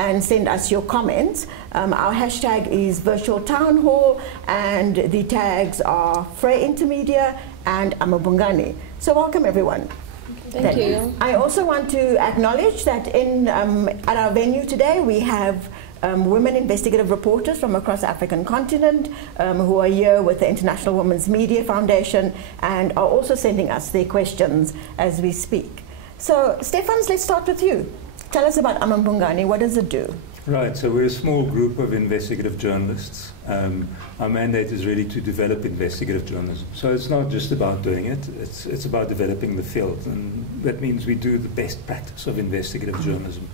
and send us your comments. Our hashtag is Virtual Town Hall, and the tags are Frey Intermedia and Amabungani. So welcome everyone. Thank you. I also want to acknowledge that at our venue today we have women investigative reporters from across the African continent who are here with the International Women's Media Foundation and are also sending us their questions as we speak. So, Stefans, let's start with you. Tell us about Amabungani. What does it do? Right, so we're a small group of investigative journalists. Our mandate is really to develop investigative journalism. So it's not just about doing it, it's about developing the field. And that means we do the best practice of investigative journalism.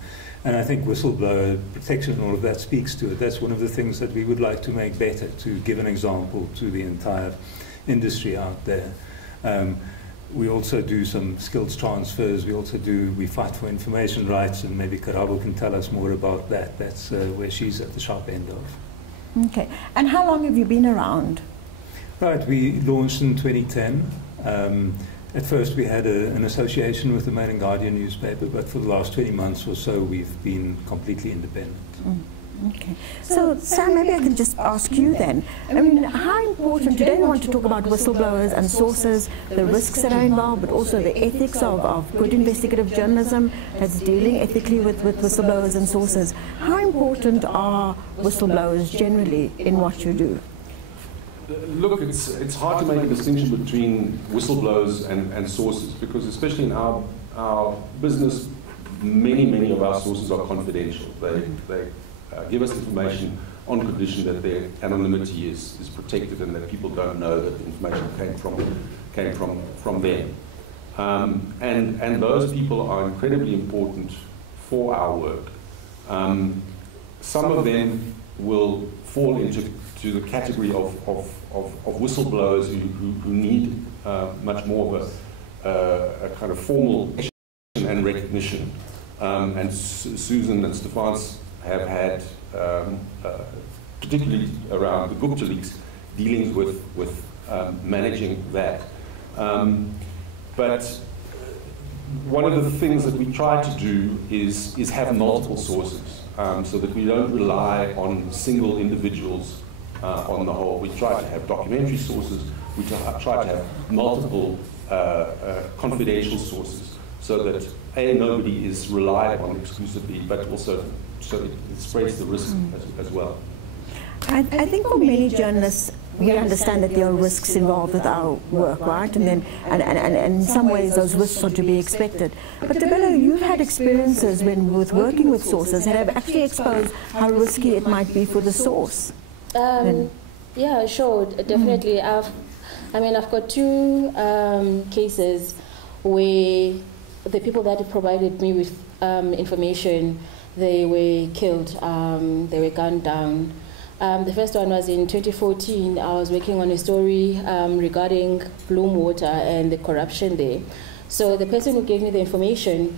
And I think whistleblower protection and all of that speaks to it. That's one of the things that we would like to make better, to give an example to the entire industry out there. We also do some skills transfers. We fight for information rights, and maybe Karabo can tell us more about that. That's where she's at the sharp end of. Okay. And how long have you been around? Right, we launched in 2010. At first we had an association with the Mail and Guardian newspaper, but for the last 20 months or so we've been completely independent. Okay. So, Sam, maybe I can just ask you then. I mean, how important, today we want to talk about whistleblowers and sources, the risks that are involved, but also the ethics of good investigative journalism that's dealing ethically with whistleblowers and sources. How important are whistleblowers generally in what you do? Look, it's hard to make a distinction between whistleblowers and sources, because especially in our business, many of our sources are confidential. They give us information on condition that their anonymity is protected and that people don't know that the information came from them. And those people are incredibly important for our work. Some of them will fall into the category of whistleblowers who need much more of a kind of formal and recognition. And Susan and Stefans have had, particularly around the Gupta leaks, dealings with managing that. But one of the things that we try to do is have multiple sources, so that we don't rely on single individuals on the whole. We try to have documentary sources, we try to have multiple confidential sources, so that nobody is relied on exclusively, but also so it spreads the risk as well. I think for many journalists, we understand that there are risks involved with our work, right? And in some ways those risks are to be expected. But Tabelo, you've had experiences with working with sources that have actually exposed how risky it might be for the source. Yeah, sure, definitely. I've got two cases where the people that provided me with information, they were killed, they were gunned down. The first one was in 2014. I was working on a story regarding Bloom Water and the corruption there. So the person who gave me the information,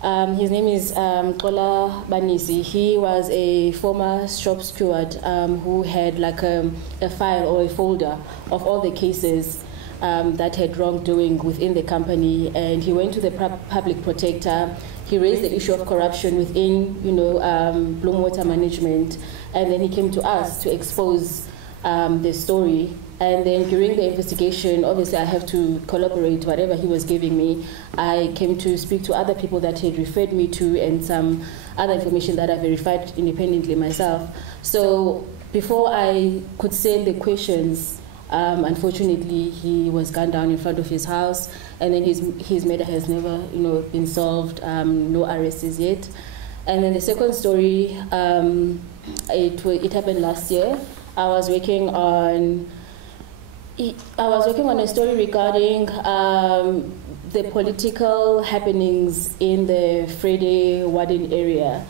his name is Kola Banisi. He was a former shop steward who had like a file or a folder of all the cases that had wrongdoing within the company, and he went to the public protector. He raised the issue of corruption within, Bloom Water Management, and then he came to us to expose the story. And then during the investigation, obviously I have to collaborate whatever he was giving me. I came to speak to other people that he had referred me to, and some other information that I verified independently myself. So before I could send the questions, unfortunately, he was gunned down in front of his house, and then his murder has never, been solved. No arrests yet. And then the second story, it happened last year. I was working on a story regarding the political happenings in the Friday Warden area,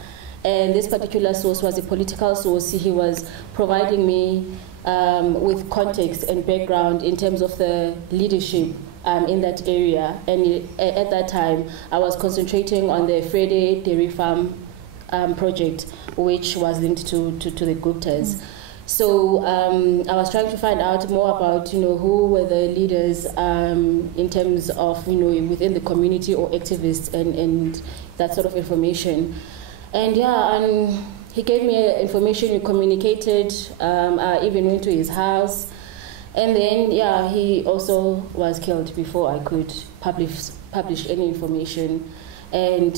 and this particular source was a political source. He was providing me with context and background in terms of the leadership in that area. And at that time, I was concentrating on the Friday Dairy Farm project, which was linked to the Guptas. So I was trying to find out more about, who were the leaders in terms of, within the community or activists and that sort of information. And yeah, and he gave me information, we communicated, I even went to his house. And then, yeah, he also was killed before I could publish any information. And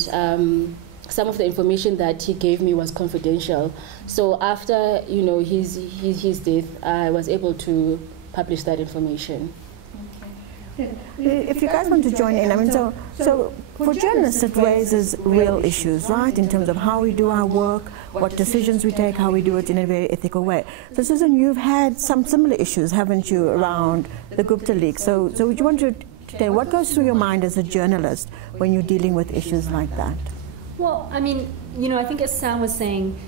some of the information that he gave me was confidential. So after, you know, his death, I was able to publish that information. Okay. If you guys want to join in, I mean, so for journalists, it raises real issues, right, in terms of how we do our work, what decisions we take, how we do it in a very ethical way. So, Susan, you've had some similar issues, haven't you, around the Gupta leaks? So would you want to today, what goes through your mind as a journalist when you're dealing with issues like that? Well, I mean, you know, I think as Sam was saying,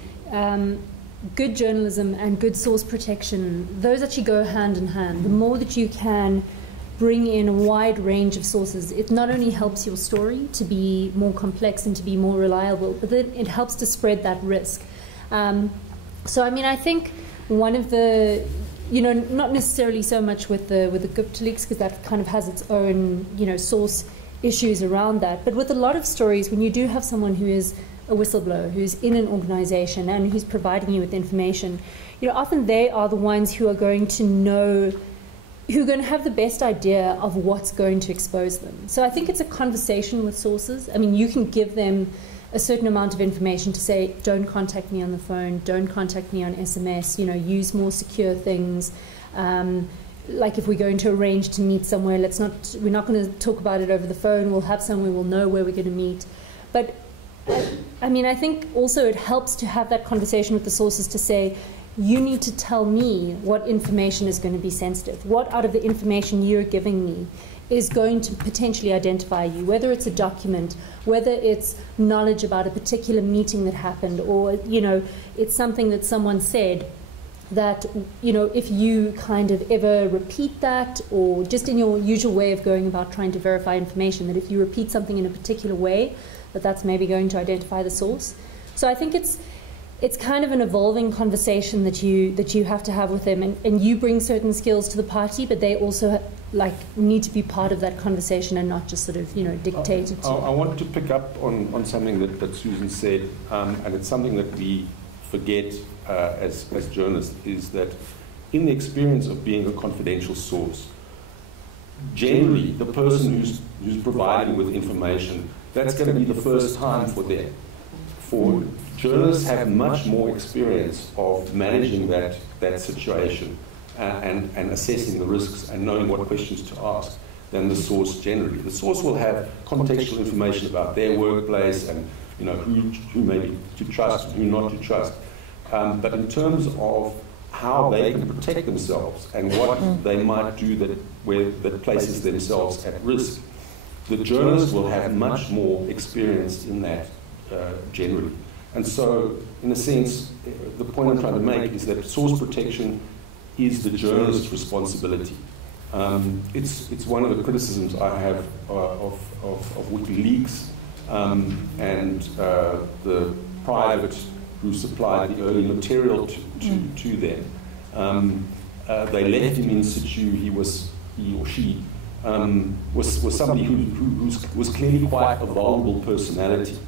good journalism and good source protection, those actually go hand in hand. The more that you can bring in a wide range of sources, it not only helps your story to be more complex and to be more reliable, but then it helps to spread that risk. So, I mean, I think one of the, you know, not necessarily so much with the Gupta leaks, because that kind of has its own, you know, source issues around that. But with a lot of stories, when you do have someone who is a whistleblower, who's in an organization and who's providing you with information, you know, often they are the ones who are going to know, who are going to have the best idea of what's going to expose them. So I think it's a conversation with sources. I mean, you can give them a certain amount of information to say, don't contact me on the phone, don't contact me on SMS, you know, use more secure things. Like if we're going to arrange to meet somewhere, we're not going to talk about it over the phone, we'll have somewhere, we'll know where we're going to meet. But I mean, I think also it helps to have that conversation with the sources to say, you need to tell me what information is going to be sensitive. What out of the information you're giving me is going to potentially identify you, whether it's a document, whether it's knowledge about a particular meeting that happened, or, you know, it's something that someone said that, you know, if you kind of ever repeat that, or just in your usual way of going about trying to verify information, that if you repeat something in a particular way, that's maybe going to identify the source. So I think it's kind of an evolving conversation that you have to have with them, and you bring certain skills to the party, but they also need to be part of that conversation and not just sort of, you know, dictate it to. I want to pick up on something that Susan said, and it's something that we forget as journalists, is that in the experience of being a confidential source, generally the person who's providing with information, that's going to be the first time for them. For journalists have much more experience of managing that situation and assessing the risks and knowing what questions to ask than the source generally. The source will have contextual information about their workplace and, you know, who maybe to trust and who not to trust. But in terms of how they can protect themselves and what they might do that places themselves at risk, the journalist will have much more experience in that generally. And so, in a sense, the point I'm trying to make is that source protection is the journalist's responsibility. It's one of the criticisms I have of WikiLeaks and the private who supplied the early material to them. They left him in situ. He or she was somebody who was clearly quite a vulnerable personality.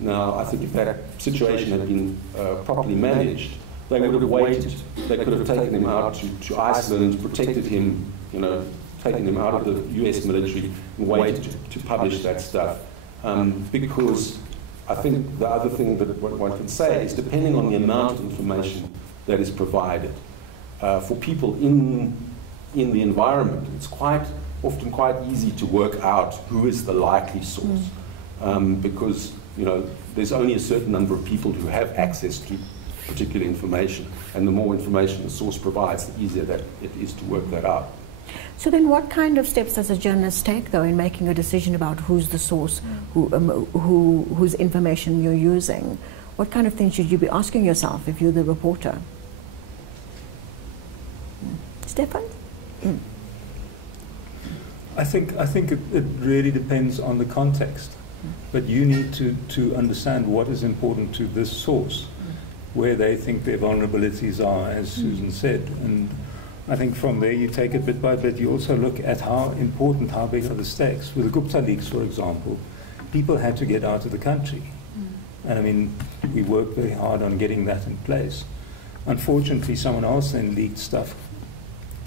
Now, I think if that situation had been properly managed, they would have waited. They could have taken him out to Iceland, protected him, you know, taken him out of the US military, and waited to publish that stuff. Because I think the other thing that one can say is, depending on the amount of information that is provided, for people in the environment, it's often quite easy to work out who is the likely source. Because, you know, there's only a certain number of people who have access to particular information, and the more information the source provides, the easier that it is to work that out. So then what kind of steps does a journalist take, though, in making a decision about who's the source, whose information you're using? What kind of things should you be asking yourself if you're the reporter? Stefan? I think it really depends on the context. But you need to understand what is important to this source, where they think their vulnerabilities are, as Susan said. And I think from there you take it bit by bit. You also look at how big are the stakes. With the Gupta leaks, for example, people had to get out of the country. And I mean, we worked very hard on getting that in place. Unfortunately, someone else then leaked stuff,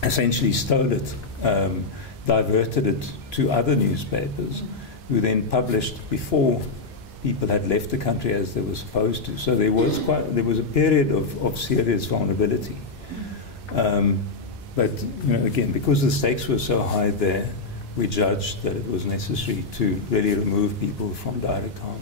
essentially stole it, diverted it to other newspapers, who then published before people had left the country as they were supposed to. So there was a period of serious vulnerability. But again, because the stakes were so high there, we judged that it was necessary to really remove people from direct harm.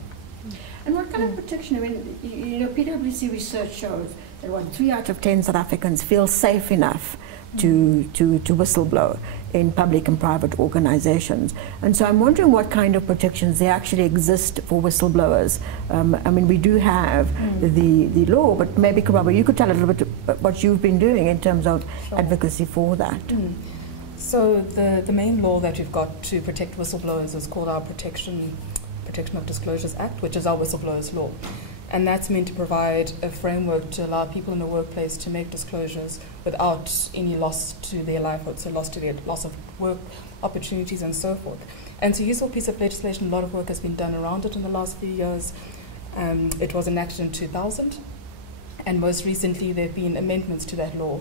And what kind of protection? I mean, PwC research shows that 3 out of 10 South Africans feel safe enough to whistleblow in public and private organizations. And so I'm wondering what kind of protections they actually exist for whistleblowers. I mean, we do have the law, but maybe, Karaba, you could tell a little bit about what you've been doing in terms of advocacy for that. So the main law that we've got to protect whistleblowers is called our Protection of Disclosures Act, which is our whistleblowers law. And that's meant to provide a framework to allow people in the workplace to make disclosures without any loss to their livelihood, so loss of work opportunities and so forth. And it's a useful piece of legislation. A lot of work has been done around it in the last few years. It was enacted in 2000, and most recently there have been amendments to that law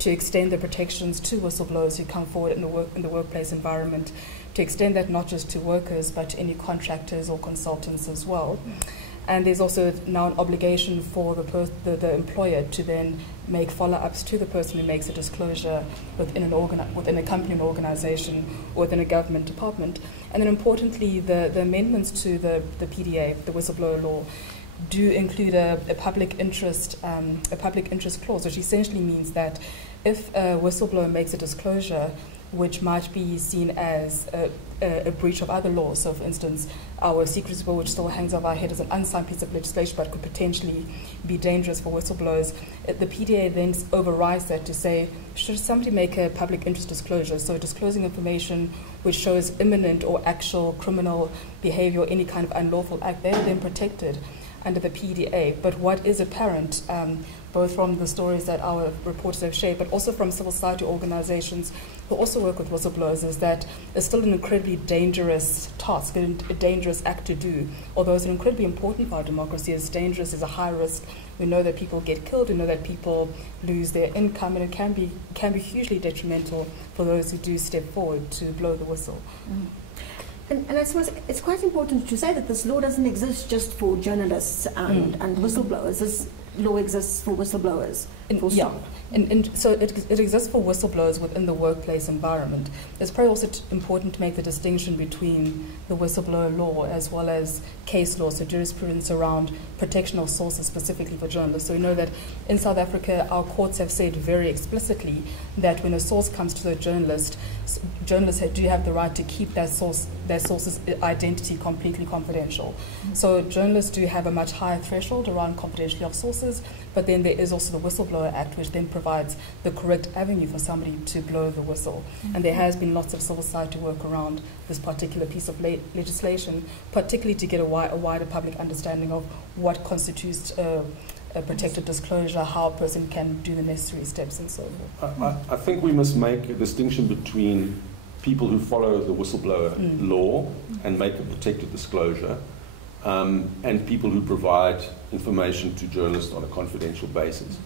to extend the protections to whistleblowers who come forward in the workplace environment, to extend that not just to workers but to any contractors or consultants as well. And there's also now an obligation for the employer to then make follow-ups to the person who makes a disclosure within a company or organization or within a government department. And then importantly, the amendments to the PDA, the whistleblower law, do include a public interest clause, which essentially means that if a whistleblower makes a disclosure which might be seen as a breach of other laws. So, for instance, our secrecy law, which still hangs over our head as an unsigned piece of legislation but could potentially be dangerous for whistleblowers, the PDA then overrides that to say, should somebody make a public interest disclosure, so disclosing information which shows imminent or actual criminal behavior or any kind of unlawful act, they are then protected under the PDA. But what is apparent, both from the stories that our reporters have shared, but also from civil society organizations who also work with whistleblowers, is that it's still an incredibly dangerous task, a dangerous act to do. Although it's incredibly important for our democracy, it's dangerous, it's a high risk. We know that people get killed, we know that people lose their income, and it can be hugely detrimental for those who do step forward to blow the whistle. And I suppose it's quite important to say that this law doesn't exist just for journalists and whistleblowers. This law exists for whistleblowers. So it exists for whistleblowers within the workplace environment. It's probably also important to make the distinction between the whistleblower law as well as case law, so jurisprudence around protection of sources specifically for journalists. So we know that in South Africa, our courts have said very explicitly that when a source comes to the journalist, journalists do have the right to keep their source's identity completely confidential. So journalists do have a much higher threshold around confidentiality of sources, but then there is also the Whistleblower Act, which then provides the correct avenue for somebody to blow the whistle. And there has been lots of civil society work around this particular piece of legislation, particularly to get a wider public understanding of what constitutes a protected disclosure, how a person can do the necessary steps and so forth. I think we must make a distinction between people who follow the whistleblower law and make a protected disclosure and people who provide information to journalists on a confidential basis.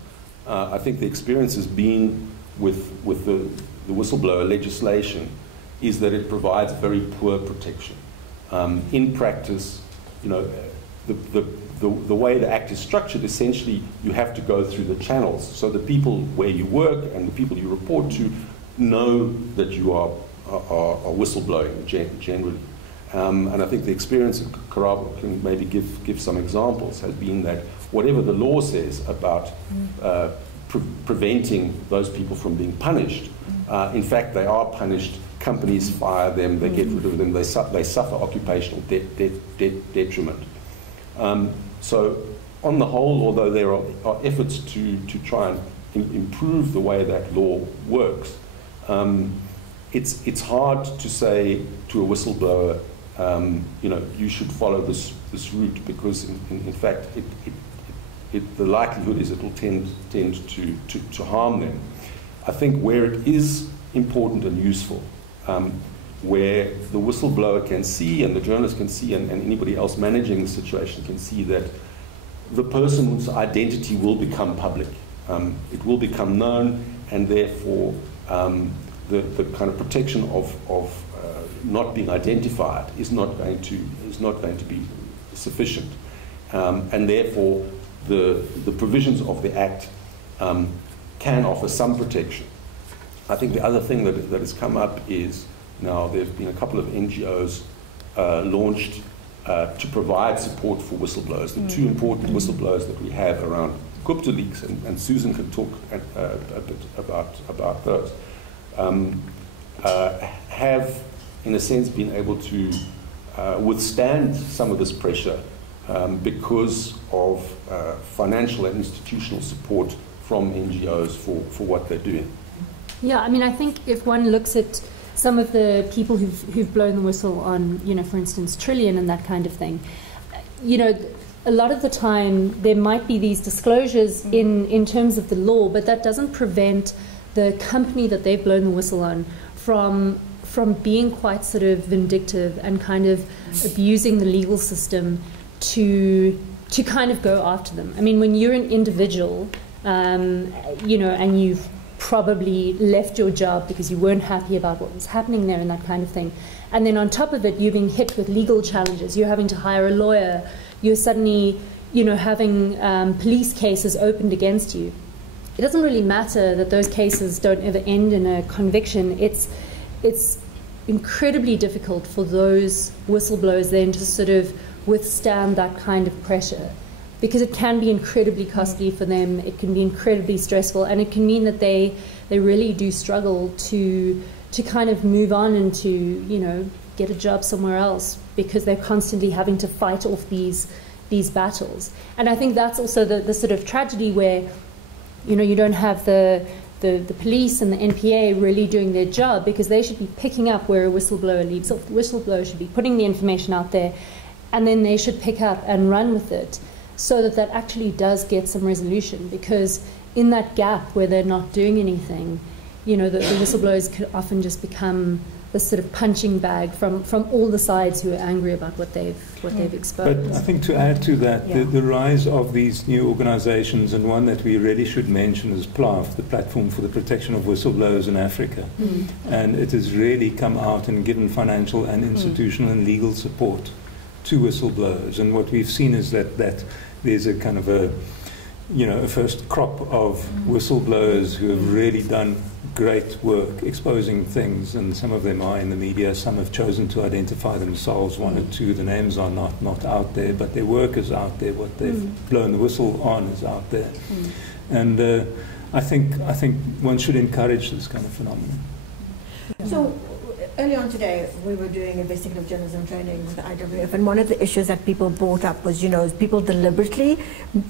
I think the experience has been with the whistleblower legislation is that it provides very poor protection. In practice, the way the Act is structured, essentially you have to go through the channels. So the people where you work and the people you report to know that you are whistleblowing generally. And I think the experience of Karaba can maybe give some examples, has been that whatever the law says about preventing those people from being punished, in fact they are punished. Companies fire them, they get rid of them, they suffer occupational detriment. So on the whole, although there are efforts to try and improve the way that law works, it's hard to say to a whistleblower, you should follow this route, because in fact the likelihood is it will tend to harm them. I think where it is important and useful, where the whistleblower can see and the journalist can see and anybody else managing the situation can see that the person's identity will become public. It will become known, and therefore the kind of protection of not being identified is not going to be sufficient, and therefore the provisions of the Act can offer some protection. I think the other thing that has come up is now there have been a couple of NGOs launched to provide support for whistleblowers. The two important whistleblowers that we have around Gupta leaks, and Susan can talk a bit about those, have in a sense been able to withstand some of this pressure because of financial and institutional support from NGOs for what they're doing. Yeah, I mean, I think if one looks at some of the people who've blown the whistle on, for instance, Trillion and that kind of thing, a lot of the time there might be these disclosures in terms of the law, but that doesn't prevent the company that they've blown the whistle on from being quite sort of vindictive and kind of abusing the legal system to kind of go after them. I mean, when you're an individual, and you've probably left your job because you weren't happy about what was happening there and that kind of thing, and then on top of it, you're being hit with legal challenges. You're having to hire a lawyer. You're suddenly, having police cases opened against you. It doesn't really matter that those cases don't ever end in a conviction. It's incredibly difficult for those whistleblowers then to sort of withstand that kind of pressure, because it can be incredibly costly for them. It can be incredibly stressful, and it can mean that they really do struggle to kind of move on and to get a job somewhere else, because they're constantly having to fight off these battles. And I think that's also the sort of tragedy where you don't have the police and the NPA really doing their job, because they should be picking up where a whistleblower leaves off. The whistleblower should be putting the information out there, and then they should pick up and run with it, so that actually does get some resolution. Because in that gap where they're not doing anything, the whistleblowers could often just become the sort of punching bag from all the sides who are angry about what they've exposed. But I think to add to that, the rise of these new organizations, and one that we really should mention is PLAF, the Platform for the Protection of Whistleblowers in Africa. And it has really come out and given financial and institutional and legal support to whistleblowers. And what we've seen is that there's a kind of a first crop of whistleblowers who have really done great work exposing things, and some of them are in the media. Some have chosen to identify themselves, one or two. The names are not out there, but their work is out there. What they've blown the whistle on is out there. And I think one should encourage this kind of phenomenon. So early on today, we were doing investigative journalism training with the IWF, and one of the issues that people brought up was, people deliberately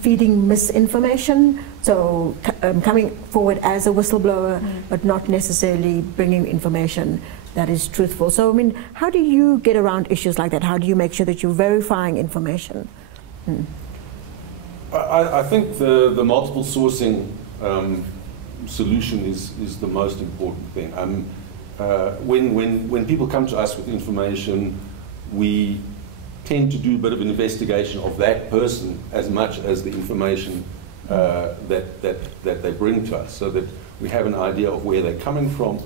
feeding misinformation, so coming forward as a whistleblower, but not necessarily bringing information that is truthful. So, I mean, how do you get around issues like that? How do you make sure that you're verifying information? I think the multiple sourcing solution is the most important thing. When people come to us with information, we tend to do a bit of an investigation of that person as much as the information that they bring to us, so that we have an idea of where they're coming from.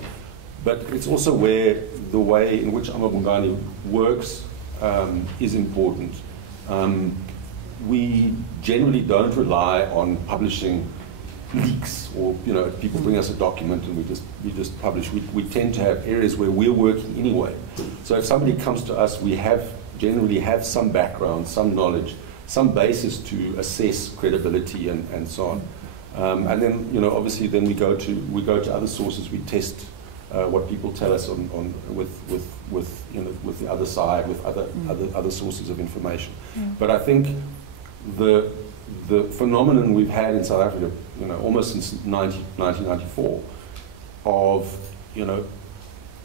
But it's also where the way in which Amabungani works is important. We generally don't rely on publishing leaks, or people bring us a document and we just publish. We tend to have areas where we're working anyway. So if somebody comes to us, we generally have some background, some knowledge, some basis to assess credibility and so on. And then obviously then we go to other sources. We test what people tell us with the other side, with other sources of information. But I think the phenomenon we've had in South Africa, almost since 1994, of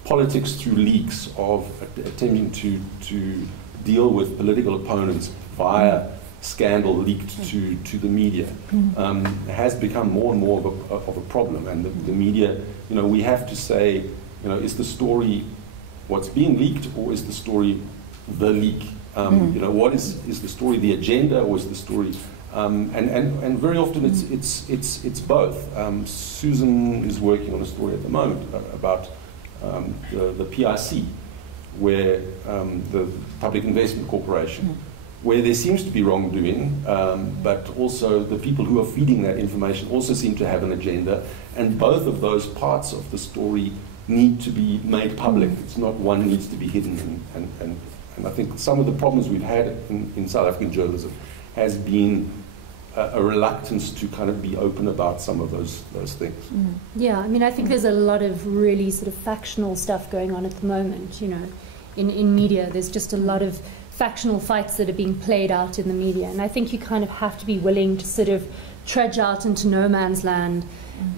politics through leaks, of attempting to deal with political opponents via scandal leaked to the media, has become more and more of a problem. And the media, we have to say, is the story what's being leaked, or is the story the leak? What is the story the agenda, or is the story And very often it's both. Susan is working on a story at the moment about the PIC, where the Public Investment Corporation, where there seems to be wrongdoing, but also the people who are feeding that information also seem to have an agenda, and both of those parts of the story need to be made public. It's not one needs to be hidden, and I think some of the problems we've had in South African journalism has been a reluctance to kind of be open about some of those things. Yeah, I mean, I think there's a lot of really sort of factional stuff going on at the moment, you know, in media. There's just a lot of factional fights that are being played out in the media, and I think you kind of have to be willing to sort of trudge out into no man's land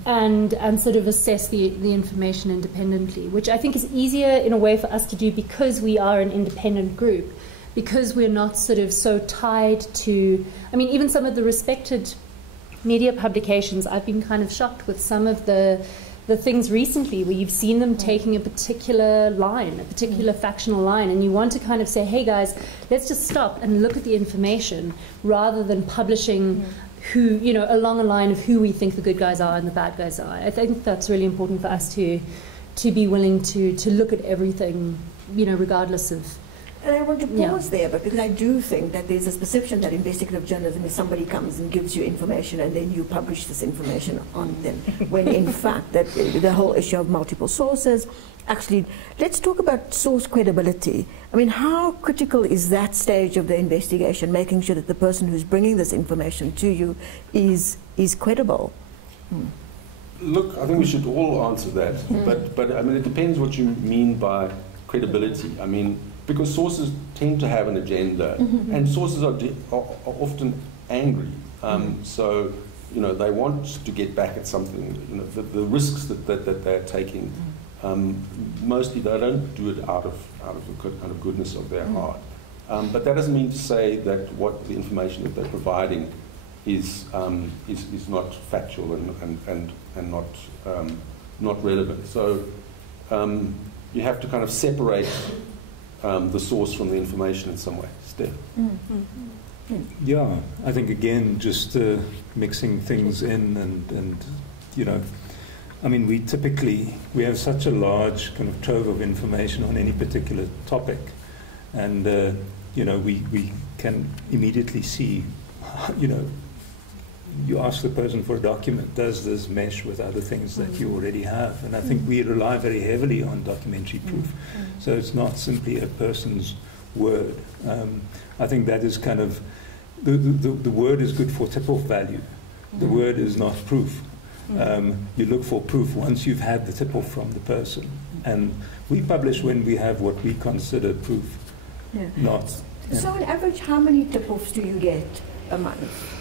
and sort of assess the information independently, which I think is easier in a way for us to do because we are an independent group, because we're not sort of so tied to, I mean, even some of the respected media publications, I've been kind of shocked with some of the things recently where you've seen them taking a particular line, a particular factional line, and you want to kind of say, hey guys, let's just stop and look at the information rather than publishing who, you know, along a line of who we think the good guys are and the bad guys are. I think that's really important for us to be willing to look at everything, you know, regardless of. And I want to pause there, but because I do think that there's this perception that investigative journalism is somebody comes and gives you information and then you publish this information on them, when in fact that the whole issue of multiple sources, actually, let's talk about source credibility. I mean, how critical is that stage of the investigation, making sure that the person who's bringing this information to you is credible? Look, I think we should all answer that, but I mean, it depends what you mean by credibility. I mean, because sources tend to have an agenda, and sources are often angry. So, you know, they want to get back at something. You know, the risks that they're taking, mostly they don't do it out of the kind of goodness of their heart. But that doesn't mean to say that what the information that they're providing is not factual and not relevant. So you have to kind of separate the source from the information in some way. Steph? Yeah, I think again, just mixing things in and you know, I mean, we have such a large kind of trove of information on any particular topic, and you know, we can immediately see, you know, you ask the person for a document, does this mesh with other things that you already have? And I think we rely very heavily on documentary proof. So it's not simply a person's word. I think that is kind of, the word is good for tip-off value. The word is not proof. You look for proof once you've had the tip-off from the person. And we publish when we have what we consider proof, not. So on average, how many tip-offs do you get a month?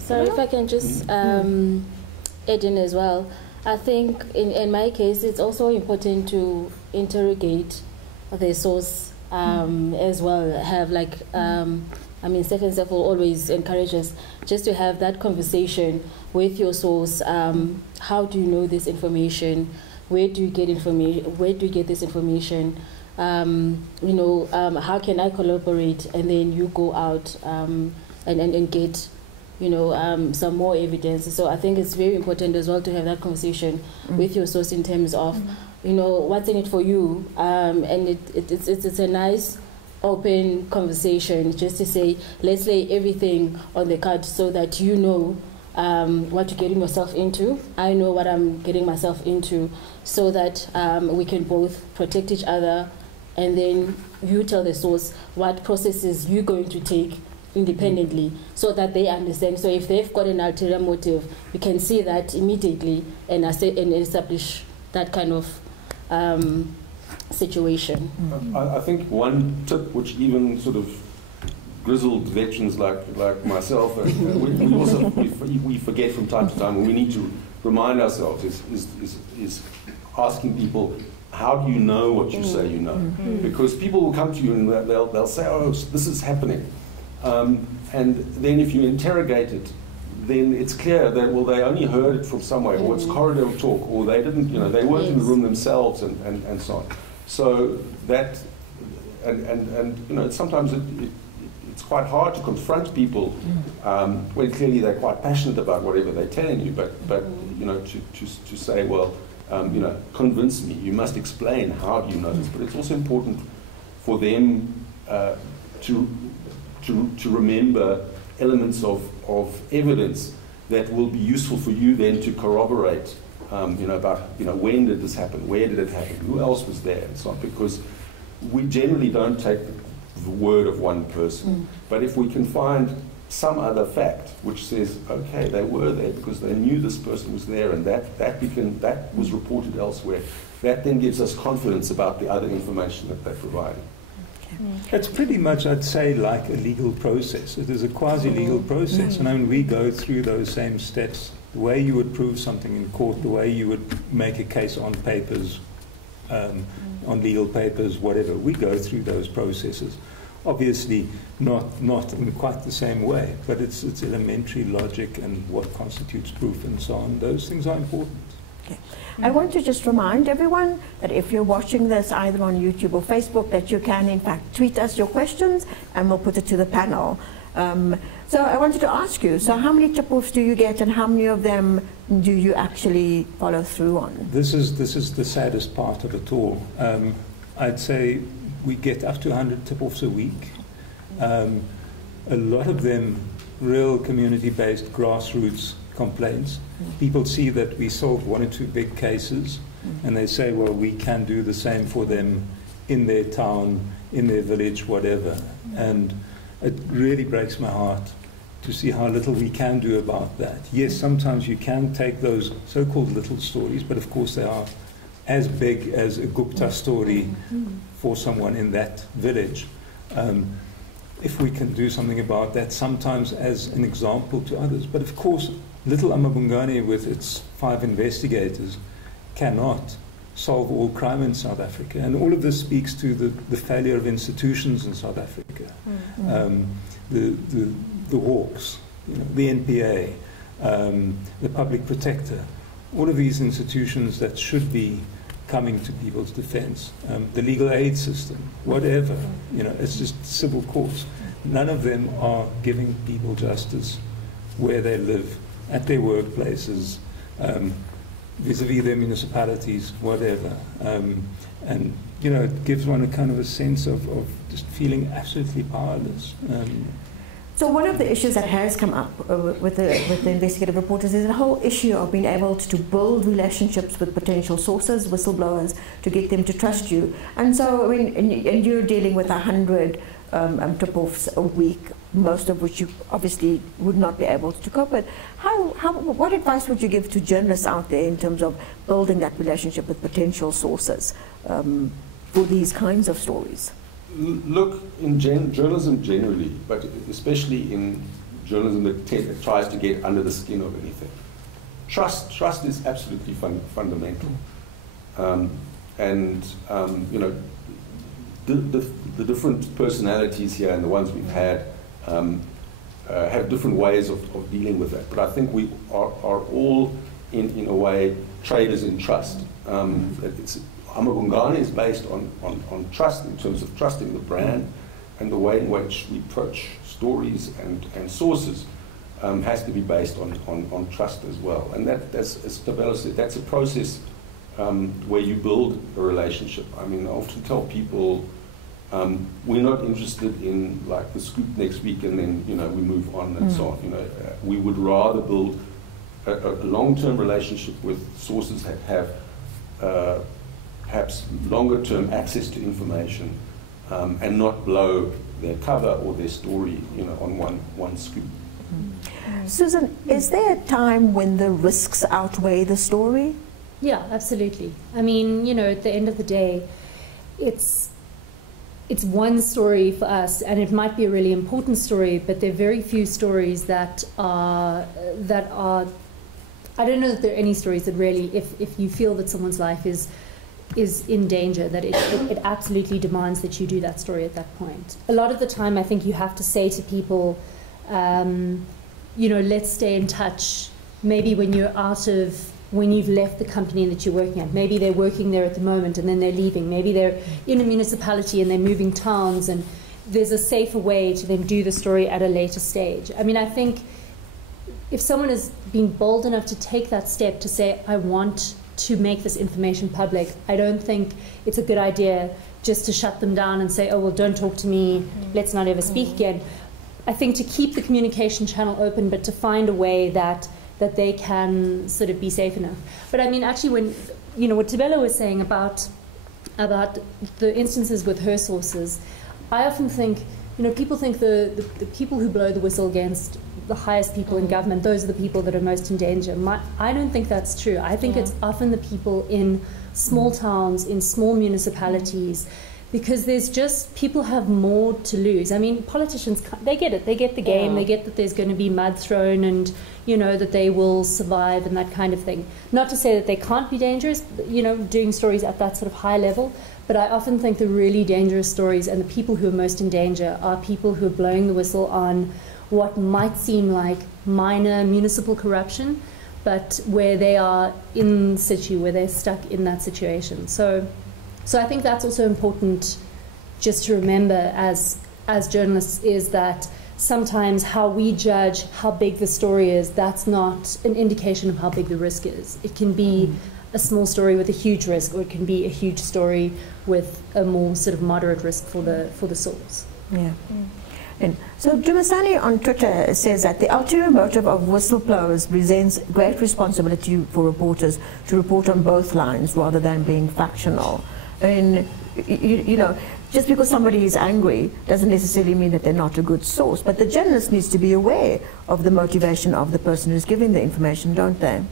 So if I can just add in as well, I think in my case it's also important to interrogate the source as well. Have like, I mean, Stephen will always encourage us just to have that conversation with your source. How do you know this information? Where do you get information? Where do you get this information? You know, how can I collaborate? And then you go out and get, you know, some more evidence. So I think it's very important as well to have that conversation with your source in terms of, you know, what's in it for you. And it's a nice open conversation just to say, let's lay everything on the card so that you know what you're getting yourself into. I know what I'm getting myself into, so that we can both protect each other, and then you tell the source what processes you're going to take independently, so that they understand. So if they've got an ulterior motive, you can see that immediately and establish that kind of situation. I think one tip, which even sort of grizzled veterans like myself, we forget from time to time, and we need to remind ourselves, is asking people, how do you know what you say you know? Because people will come to you and they'll say, oh, this is happening. And then if you interrogate it, then it's clear that, well, they only heard it from somewhere, or it's corridor talk, or they didn't, you know, they weren't in the room themselves, and so on. So that, and you know, sometimes it's quite hard to confront people when clearly they're quite passionate about whatever they're telling you. But you know, to say, well, you know, convince me. You must explain how do you know this. But it's also important for them to remember elements of evidence that will be useful for you then to corroborate. You know, about, you know, when did this happen? Where did it happen? Who else was there? And so on. Because we generally don't take the word of one person. But if we can find some other fact which says, okay, they were there because they knew this person was there, and that was reported elsewhere, that then gives us confidence about the other information that they're providing. It's pretty much, I'd say, like a legal process. It is a quasi-legal process, and I mean, we go through those same steps. The way you would prove something in court, the way you would make a case on papers, on legal papers, whatever. We go through those processes. Obviously, not in quite the same way, but it's elementary logic and what constitutes proof and so on. Those things are important. Okay. I want to just remind everyone that if you're watching this either on YouTube or Facebook, that you can in fact tweet us your questions and we'll put it to the panel. So I wanted to ask you, so how many tip-offs do you get and how many of them do you actually follow through on? This is the saddest part of it all. I'd say we get up to 100 tip-offs a week. A lot of them real community-based grassroots complaints. People see that we solved one or two big cases and they say, well, we can do the same for them in their town, in their village, whatever. And it really breaks my heart to see how little we can do about that. Yes, sometimes you can take those so-called little stories, but of course they are as big as a Gupta story for someone in that village. If we can do something about that, sometimes as an example to others. But of course, little Amabungane with its 5 investigators cannot solve all crime in South Africa. And all of this speaks to the failure of institutions in South Africa. The Hawks, you know, the NPA, the Public Protector, all of these institutions that should be coming to people's defense, the legal aid system, whatever, you know, it's just civil courts. None of them are giving people justice where they live, at their workplaces, vis-a-vis their municipalities, whatever. And, you know, it gives one a kind of a sense of just feeling absolutely powerless. So one of the issues that has come up with the investigative reporters is the whole issue of being able to build relationships with potential sources, whistleblowers, to get them to trust you. And so, I mean, and you're dealing with 100 tip-offs a week, most of which you obviously would not be able to cope with. What advice would you give to journalists out there in terms of building that relationship with potential sources for these kinds of stories? Look, in journalism generally, but especially in journalism that tries to get under the skin of anything, trust is absolutely fundamental. You know, the different personalities here and the ones we've had have different ways of dealing with that. But I think we are all, in a way, traders in trust. Amabungane is based on trust, in terms of trusting the brand, and the way in which we approach stories and sources has to be based on trust as well. And that's, as Tabela said, that's a process where you build a relationship. I mean, I often tell people, we're not interested in like the scoop next week and then, you know, we move on and so on. You know, we would rather build a long-term relationship with sources that have perhaps longer-term access to information and not blow their cover or their story, you know, on one scoop. Susan, is there a time when the risks outweigh the story? Yeah, absolutely. I mean, you know, at the end of the day, it's one story for us, and it might be a really important story, but there are very few stories that are. I don't know that there are any stories that really, if you feel that someone's life is in danger, that it absolutely demands that you do that story at that point. A lot of the time, I think you have to say to people, you know, let's stay in touch. Maybe when you've left the company that you're working at, maybe they're working there at the moment and then they're leaving. Maybe they're in a municipality and they're moving towns, and there's a safer way to then do the story at a later stage. I mean, I think if someone has been bold enough to take that step to say, I want to make this information public, I don't think it's a good idea just to shut them down and say, oh, well, don't talk to me, let's not ever speak again. I think to keep the communication channel open, but to find a way that they can sort of be safe enough. But I mean, actually, when, you know, what Tabella was saying about the instances with her sources, I often think, you know, people think the people who blow the whistle against the highest people in government, those are the people that are most in danger. I don't think that's true. I think it's often the people in small towns, in small municipalities, because there's just, people have more to lose. I mean, politicians, they get it. They get the game. They get that there's going to be mud thrown and, you know, that they will survive and that kind of thing. Not to say that they can't be dangerous, you know, doing stories at that sort of high level, but I often think the really dangerous stories and the people who are most in danger are people who are blowing the whistle on what might seem like minor municipal corruption, but where they are in situ, where they're stuck in that situation. So I think that's also important just to remember as journalists, is that sometimes how we judge how big the story is, that's not an indication of how big the risk is. It can be a small story with a huge risk, or it can be a huge story with a more sort of moderate risk for the source. Yeah. And so Dumasani on Twitter says that the ulterior motive of whistleblowers presents great responsibility for reporters to report on both lines rather than being factional. And you know, just because somebody is angry doesn't necessarily mean that they're not a good source, but the journalist needs to be aware of the motivation of the person who's giving the information, don't they?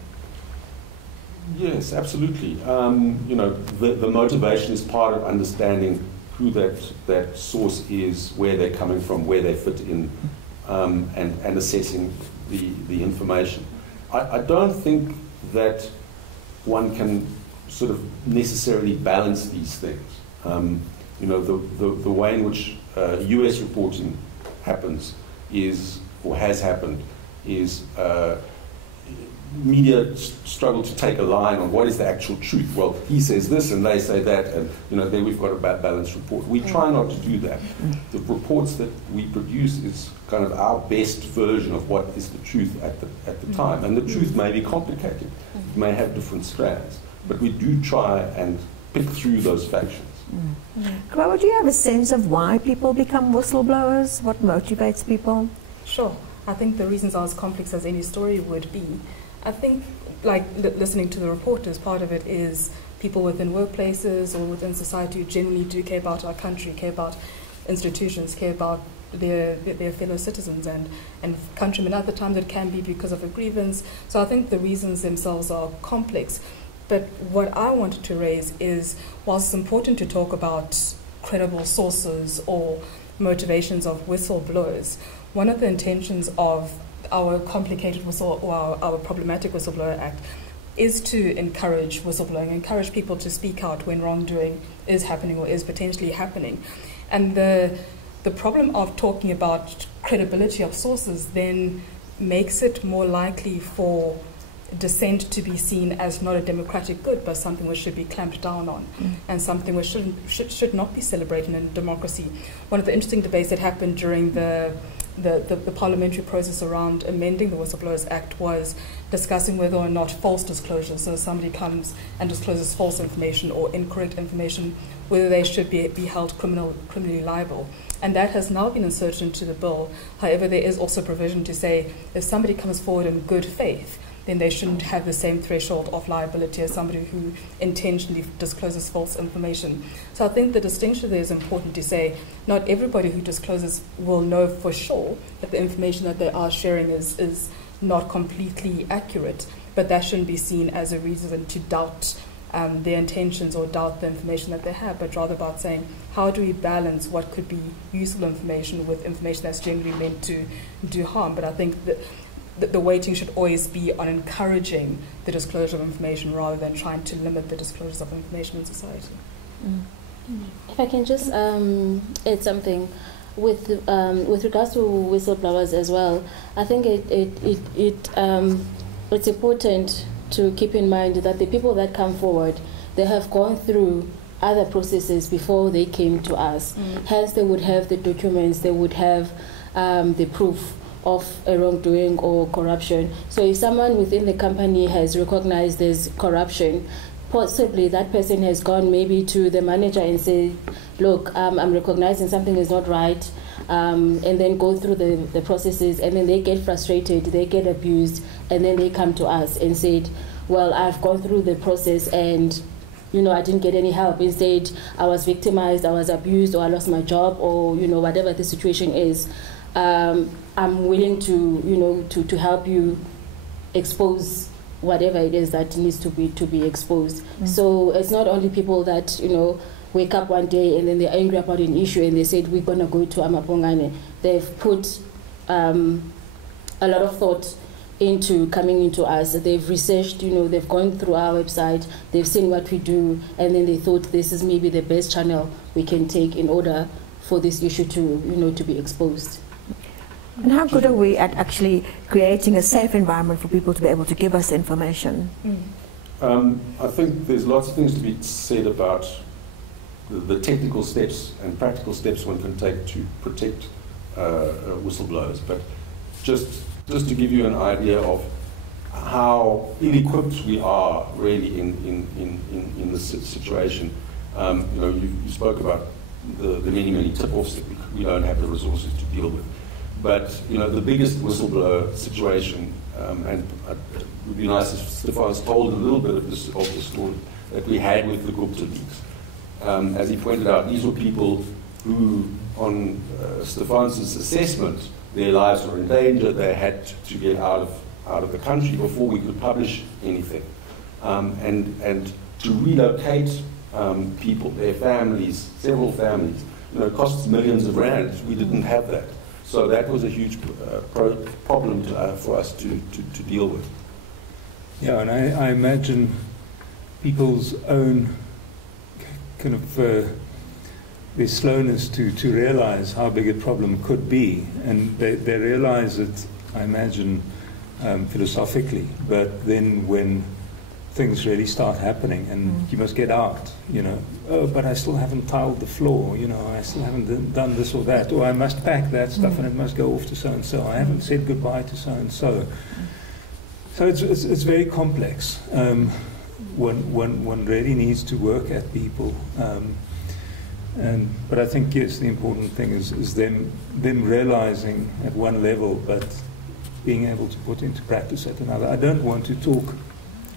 Yes, absolutely. You know, the motivation is part of understanding who that source is, where they're coming from, where they fit in, and assessing the information. I don't think that one can sort of necessarily balance these things. You know, the way in which US reporting happens is, or has happened, is media struggle to take a line on what is the actual truth. Well, he says this and they say that, and you know, then we've got a balanced report. We try not to do that. The reports that we produce is kind of our best version of what is the truth at the time, and the truth may be complicated. It may have different strands, but we do try and pick through those factions. Kawawa, do you have a sense of why people become whistleblowers? What motivates people? Sure. I think the reasons are as complex as any story would be. I think, like listening to the reporters, part of it is people within workplaces or within society who genuinely do care about our country, care about institutions, care about their fellow citizens and countrymen. At the times it can be because of a grievance. So I think the reasons themselves are complex. But what I wanted to raise is, whilst it's important to talk about credible sources or motivations of whistleblowers, one of the intentions of our complicated our problematic Whistleblower Act is to encourage whistleblowing, encourage people to speak out when wrongdoing is happening or is potentially happening. And the problem of talking about credibility of sources then makes it more likely for dissent to be seen as not a democratic good, but something which should be clamped down on, and something which should not be celebrated in a democracy. One of the interesting debates that happened during the parliamentary process around amending the Whistleblowers Act was discussing whether or not false disclosures, so somebody comes and discloses false information or incorrect information, whether they should be held criminally liable. And that has now been inserted into the bill. However, there is also provision to say if somebody comes forward in good faith, then they shouldn't have the same threshold of liability as somebody who intentionally discloses false information. So I think the distinction there is important to say not everybody who discloses will know for sure that the information that they are sharing is not completely accurate, but that shouldn't be seen as a reason to doubt their intentions or doubt the information that they have, but rather about saying, how do we balance what could be useful information with information that's generally meant to do harm? But I think that the weighting should always be on encouraging the disclosure of information rather than trying to limit the disclosures of information in society. If I can just add something with regards to whistleblowers as well, I think it's important to keep in mind that the people that come forward, they have gone through other processes before they came to us. Hence, they would have the documents, they would have the proof of a wrongdoing or corruption. So if someone within the company has recognized there's corruption, possibly that person has gone maybe to the manager and said, look, I'm recognizing something is not right, and then go through the processes, and then they get frustrated, they get abused, and then they come to us and said, well, I've gone through the process and I didn't get any help. Instead, I was victimized, I was abused, or I lost my job, or whatever the situation is. I'm willing to to help you expose whatever it is that needs to be exposed. So it's not only people that wake up one day and then they're angry about an issue and they said we're gonna go to Amapongane. They've put a lot of thought into coming into us. They've researched, they've gone through our website, they've seen what we do, and then they thought this is maybe the best channel we can take in order for this issue to to be exposed. And how good are we at actually creating a safe environment for people to be able to give us information? I think there's lots of things to be said about the technical steps and practical steps one can take to protect whistleblowers. But just to give you an idea of how ill-equipped we are really in this situation, you spoke about the many tip-offs that we don't have the resources to deal with. But the biggest whistleblower situation, and it would be nice if Stefan's told a little bit of the story that we had with the Gupta leaks. As he pointed out, these were people who, on Stefan's assessment, their lives were in danger. They had to get out of the country before we could publish anything, and to relocate people, their families, several families, costs millions of rands. We didn't have that. So that was a huge problem for us to deal with. Yeah, and I imagine people's own kind of their slowness to realize how big a problem could be, and they realize it, I imagine, philosophically, but then when things really start happening and you must get out, oh, but I still haven't tiled the floor, I still haven't done this or that, or I must pack that stuff and it must go off to so-and-so, I haven't said goodbye to so-and-so. So it's very complex. One really needs to work at people. But I think, yes, the important thing is them realizing at one level, but being able to put into practice at another. I don't want to talk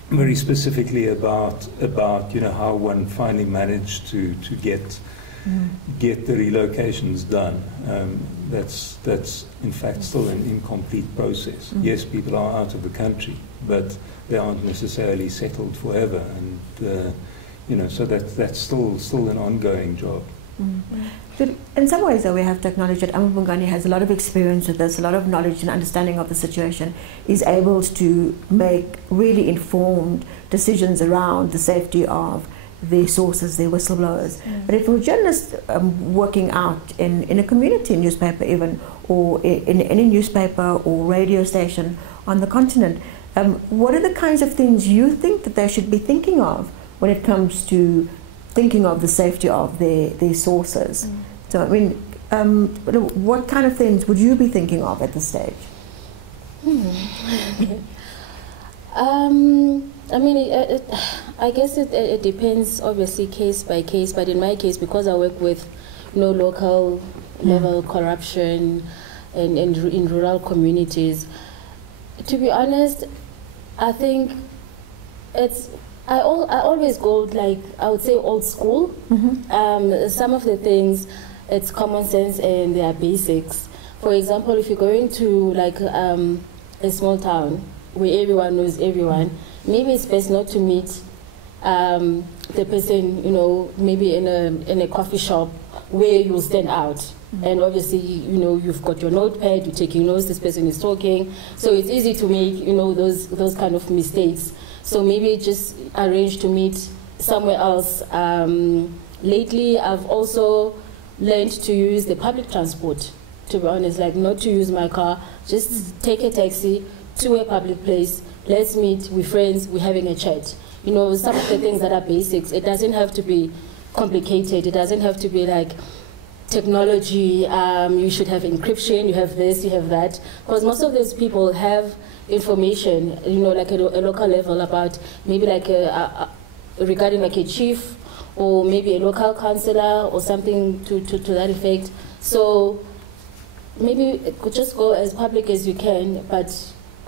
very specifically about how one finally managed to get the relocations done. That's in fact still an incomplete process. Yes, people are out of the country, but they aren't necessarily settled forever, and so that's still an ongoing job. But in some ways, though, we have to acknowledge that Amapongane has a lot of experience with this, a lot of knowledge and understanding of the situation, is able to make really informed decisions around the safety of their sources, their whistleblowers. But if a journalist working out in a community newspaper even, or in any newspaper or radio station on the continent, what are the kinds of things you think that they should be thinking of when it comes to thinking of the safety of their sources? So, I mean, what kind of things would you be thinking of at this stage? I mean, I guess it depends, obviously, case by case. But in my case, because I work with local level corruption and in rural communities, to be honest, I think it's. I always go, like, I would say old school. Some of the things, it's common sense and they are basics. For example, if you're going to like a small town where everyone knows everyone, maybe it's best not to meet the person, maybe in a coffee shop where you'll stand out. And obviously, you've got your notepad, you're taking notes, this person is talking. So it's easy to make, those kind of mistakes. So maybe just arrange to meet somewhere else. Lately, I've also learned to use the public transport, to be honest, like not to use my car, just take a taxi to a public place, let's meet, we're friends, we're having a chat. Some of the things that are basics, it doesn't have to be complicated. It doesn't have to be like technology, you should have encryption, you have this, you have that. Because most of those people have information, you know, like at a local level about maybe like regarding like a chief or maybe a local councillor or something to that effect. So maybe it could just go as public as you can, but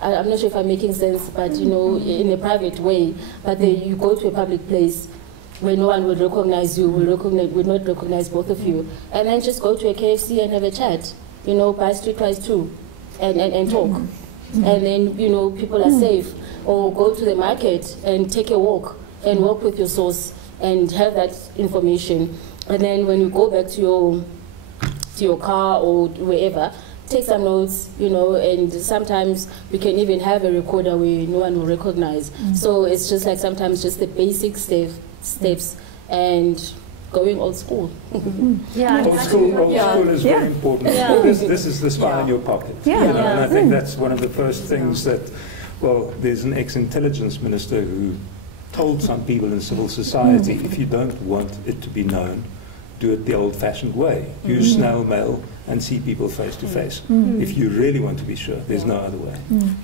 I'm not sure if I'm making sense, but you know, in a private way, but then you go to a public place where no one will recognize you, will not recognize both of you, and then just go to a KFC and have a chat, you know, by streetwise too, and talk. And then, you know, people are safe. Or go to the market and take a walk and walk with your source and have that information. And then when you go back to your car or wherever, take some notes, you know, and sometimes we can even have a recorder where no one will recognize. So it's just like sometimes just the basic steps and going old school. Yeah, Old school is very important. Yeah. This is the smile in your pocket. Yeah. You know, and I think that's one of the first things that, well, there's an ex-intelligence minister who told some people in civil society, if you don't want it to be known, do it the old-fashioned way. Use snail mail and see people face to face. If you really want to be sure, there's no other way.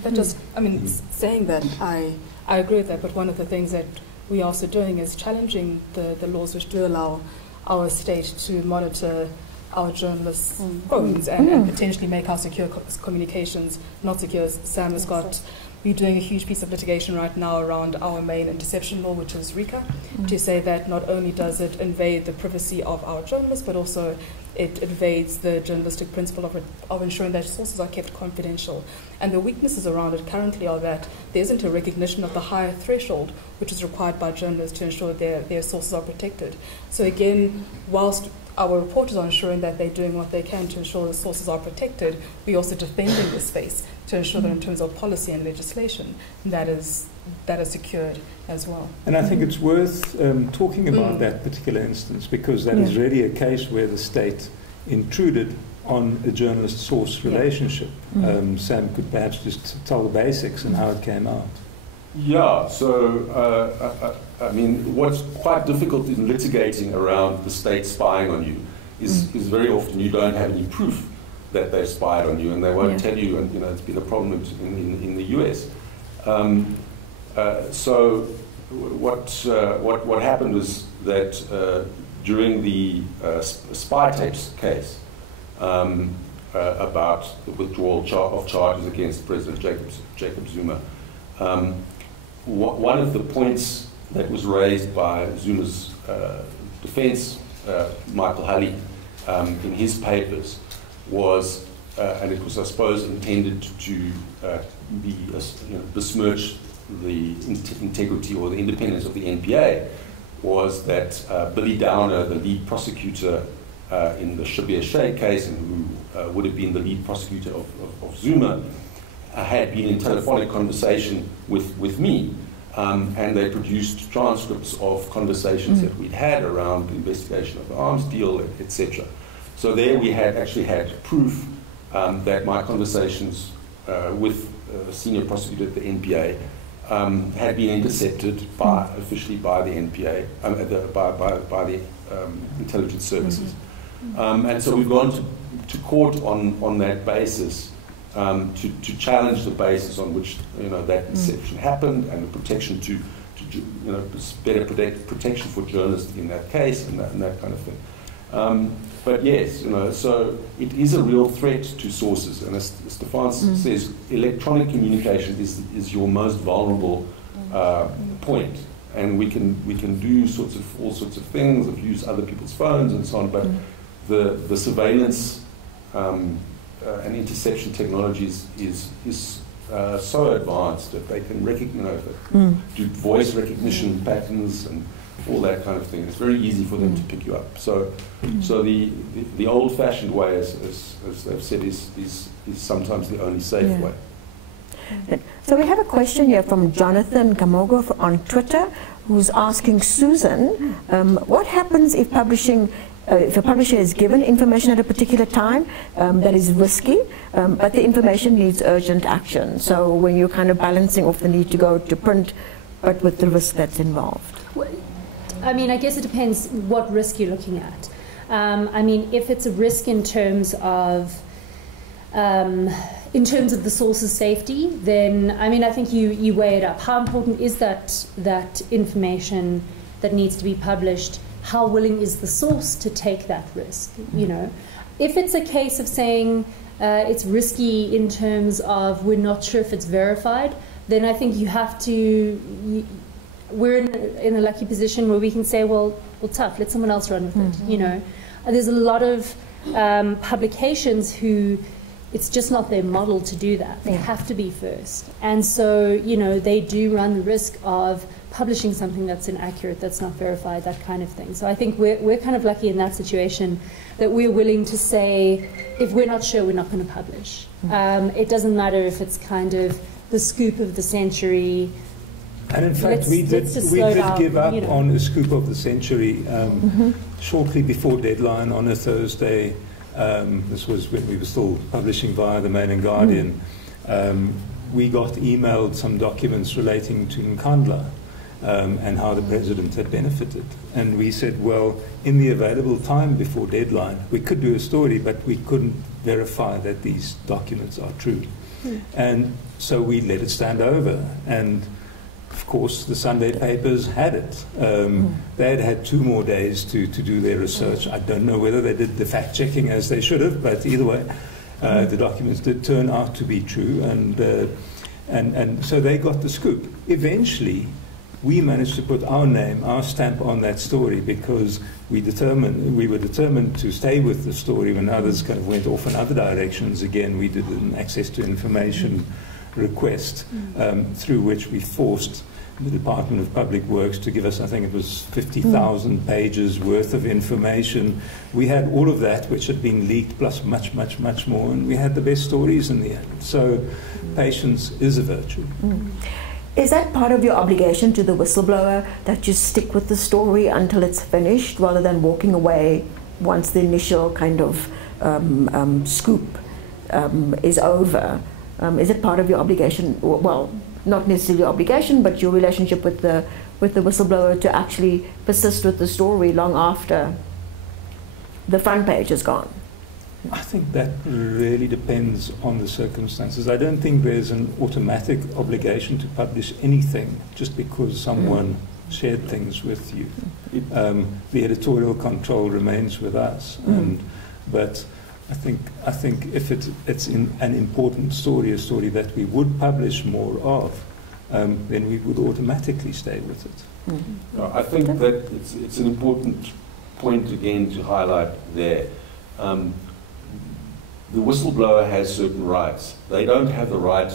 But just, I mean, saying that, I agree with that, but one of the things that we're also doing is challenging the laws which do allow our state to monitor our journalists' phones and potentially make our secure communications not secure. Sam has got, we're doing a huge piece of litigation right now around our main interception law, which is RICA, to say that not only does it invade the privacy of our journalists, but also it invades the journalistic principle of ensuring that sources are kept confidential. And the weaknesses around it currently are that there isn't a recognition of the higher threshold which is required by journalists to ensure their sources are protected. So again, whilst our reporters are ensuring that they're doing what they can to ensure the sources are protected, we're also defending the space to ensure that in terms of policy and legislation, that is secured as well. And I think it's worth talking about that particular instance, because that is really a case where the state intruded on a journalist-source relationship. Sam could perhaps just tell the basics and how it came out. Yeah, so I mean, what's quite difficult in litigating around the state spying on you is very often you don't have any proof that they've spied on you, and they won't tell you, and you know, it's been a problem in the US. So what happened was that during the spy tapes case about the withdrawal of charges against President Jacob Zuma, one of the points that was raised by Zuma's defense, Michael Hulley, in his papers was, and it was, I suppose, intended to besmirch the integrity or the independence of the NPA, was that Billy Downer, the lead prosecutor in the Shabir Sheikh case, and who would have been the lead prosecutor of Zuma, had been in telephonic conversation with me, and they produced transcripts of conversations that we'd had around the investigation of the arms deal, etc. So there we had actually had proof that my conversations with a senior prosecutor at the NPA had been intercepted officially by the NPA, by the intelligence services. And so we've gone to court on that basis to challenge the basis on which that deception happened, and the protection to better protection for journalists in that case, and that kind of thing. But yes, so it is a real threat to sources, and as Stefan says, electronic communication is your most vulnerable point, and we can do all sorts of things, use other people's phones and so on, but the surveillance and interception technologies is so advanced that they can recognize do voice recognition patterns and all that kind of thing. It's very easy for them to pick you up. So the old-fashioned way, as they've said, is sometimes the only safe way. So we have a question here from Jonathan Kamogo on Twitter, who's asking Susan, what happens if if a publisher is given information at a particular time that is risky, but the information needs urgent action? So when you're kind of balancing off the need to go to print, but with the risk that's involved. I mean, I guess it depends what risk you're looking at. I mean, if it's a risk in terms of the source's safety, then I mean, I think you weigh it up. How important is that information that needs to be published? How willing is the source to take that risk? You know, if it's a case of saying it's risky in terms of we're not sure if it's verified, then I think you have to. We're in a lucky position where we can say, well, tough, let someone else run with it. You know, there's a lot of publications who it's just not their model to do that. They have to be first, and so you know they do run the risk of publishing something that's inaccurate, that's not verified, that kind of thing. So I think we're kind of lucky in that situation that we're willing to say, if we're not sure, we're not going to publish. It doesn't matter if it's kind of the scoop of the century. And in fact, we did give up on the scoop of the century shortly before deadline on a Thursday. This was when we were still publishing via the Mail and Guardian. We got emailed some documents relating to Nkandla and how the president had benefited. And we said, well, in the available time before deadline, we could do a story, but we couldn't verify that these documents are true. And so we let it stand over. And of course, the Sunday papers had it. They had had 2 more days to do their research. I don't know whether they did the fact-checking as they should have, but either way, the documents did turn out to be true, and so they got the scoop. Eventually, we managed to put our name, our stamp on that story because we were determined to stay with the story when others kind of went off in other directions. Again, we did an access to information request through which we forced the Department of Public Works to give us, I think it was 50,000 pages worth of information. We had all of that which had been leaked plus much, much, much more, and we had the best stories in the end. So patience is a virtue. Is that part of your obligation to the whistleblower, that you stick with the story until it's finished rather than walking away once the initial kind of scoop is over? Is it part of your obligation, well, not necessarily your obligation, but your relationship with the whistleblower to actually persist with the story long after the front page is gone? I think that really depends on the circumstances. I don't think there's an automatic obligation to publish anything just because someone shared things with you. The editorial control remains with us, but I think if it's in an important story, a story that we would publish more of, then we would automatically stay with it. I think that it's an important point again to highlight there. The whistleblower has certain rights. They don't have the right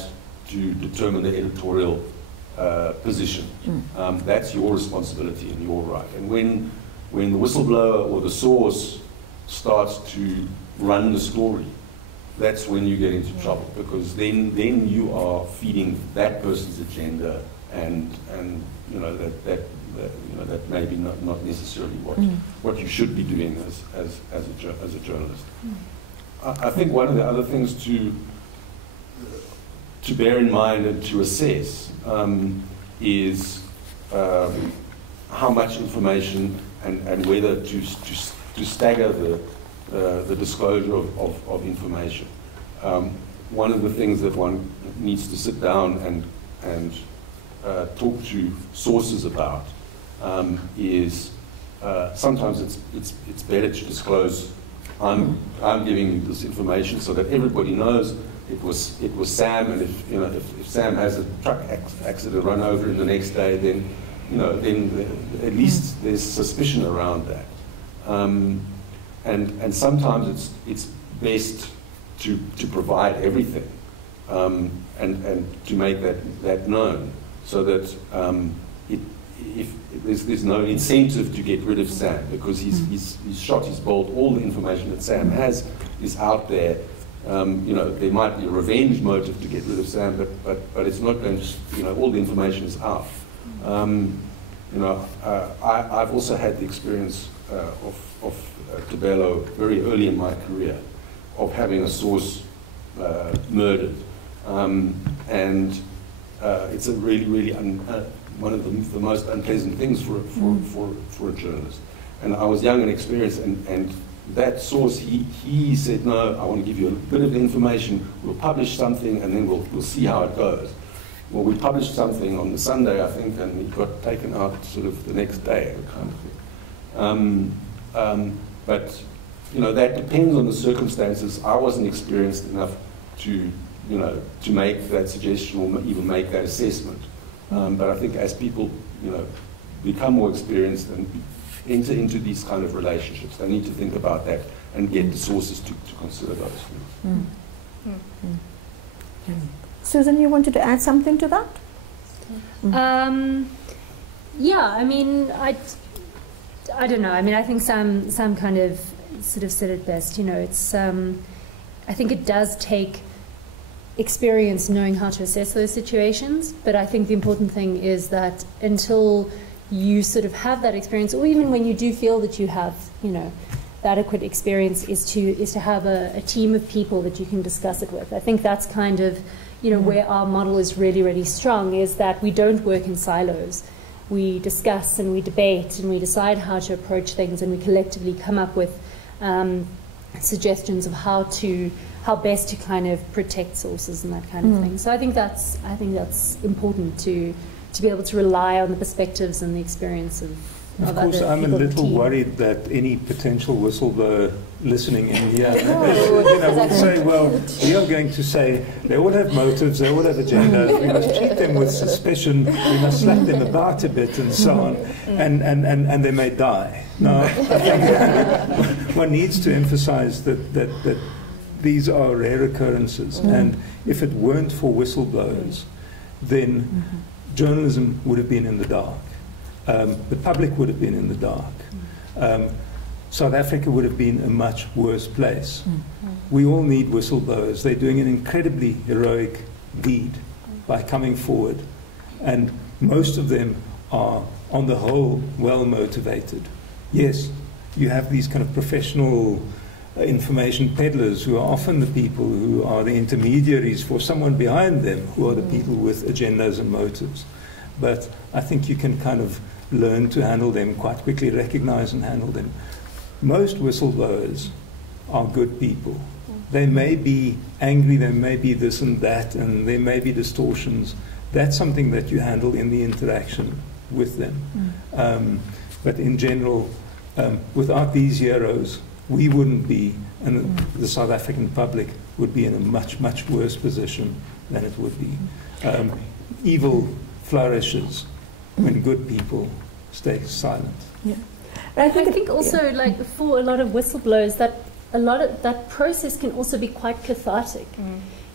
to determine the editorial position. That's your responsibility and your right. And when the whistleblower or the source starts to run the story, that's when you get into trouble, because then you are feeding that person's agenda, and you know that may be not necessarily what you should be doing as a journalist. I think one of the other things to bear in mind and to assess is how much information and whether to stagger the disclosure of information. One of the things that one needs to sit down and talk to sources about is sometimes it's better to disclose. I'm giving you this information so that everybody knows it was Sam, and if Sam has a truck accident run over him the next day, then at least there's suspicion around that. And sometimes it's best to provide everything and to make that known, so that if there's no incentive to get rid of Sam, because he's shot, he's bolt, all the information that Sam has is out there. There might be a revenge motive to get rid of Sam, but it's not going to, all the information is out. I've also had the experience of Tebelo very early in my career, of having a source murdered. And it's a really one of the most unpleasant things for a journalist. And I was young and experienced, and that source, he said, no, I want to give you a bit of information, we'll publish something, and then we'll see how it goes. Well, we published something on the Sunday, I think, and it got taken out sort of the next day, kind of thing. But, you know, that depends on the circumstances. I wasn't experienced enough to, you know, to make that suggestion or even make that assessment. But I think as people, you know, become more experienced and enter into these kind of relationships, they need to think about that and get the sources to consider those things. Susan, you wanted to add something to that? Yeah, I mean, I don't know. I mean, I think Sam kind of sort of said it best. You know, it's I think it does take experience knowing how to assess those situations, but I think the important thing is that until you sort of have that experience, or even when you do feel that you have, you know, the adequate experience, is to have a team of people that you can discuss it with. I think that's kind of, you know, where our model is really strong, is that we don't work in silos. We discuss and we debate and we decide how to approach things, and we collectively come up with suggestions of how best to kind of protect sources and that kind of thing. So I think that's important to be able to rely on the perspectives and the experience of Of course, I'm a little worried that any potential whistleblower listening in here, will say, well, we are going to say they all have motives, they all have agendas, we must treat them with suspicion, we must slap them about a bit and so on, and they may die. No, I think one needs to emphasize that these are rare occurrences, and if it weren't for whistleblowers, then journalism would have been in the dark. The public would have been in the dark. South Africa would have been a much worse place. We all need whistleblowers. They're doing an incredibly heroic deed by coming forward. And most of them are, on the whole, well motivated. Yes, you have these kind of professional information peddlers who are often the people who are the intermediaries for someone behind them, who are the people with agendas and motives. But I think you can kind of learn to handle them quite quickly, recognize and handle them. Most whistleblowers are good people. They may be angry, they may be this and that, and there may be distortions. That's something that you handle in the interaction with them. But in general, without these heroes, we wouldn't be, and the South African public would be in a much, much worse position than it would be. Evil flourishes when good people stay silent. Yeah. I think also, like, for a lot of whistleblowers, that process can also be quite cathartic.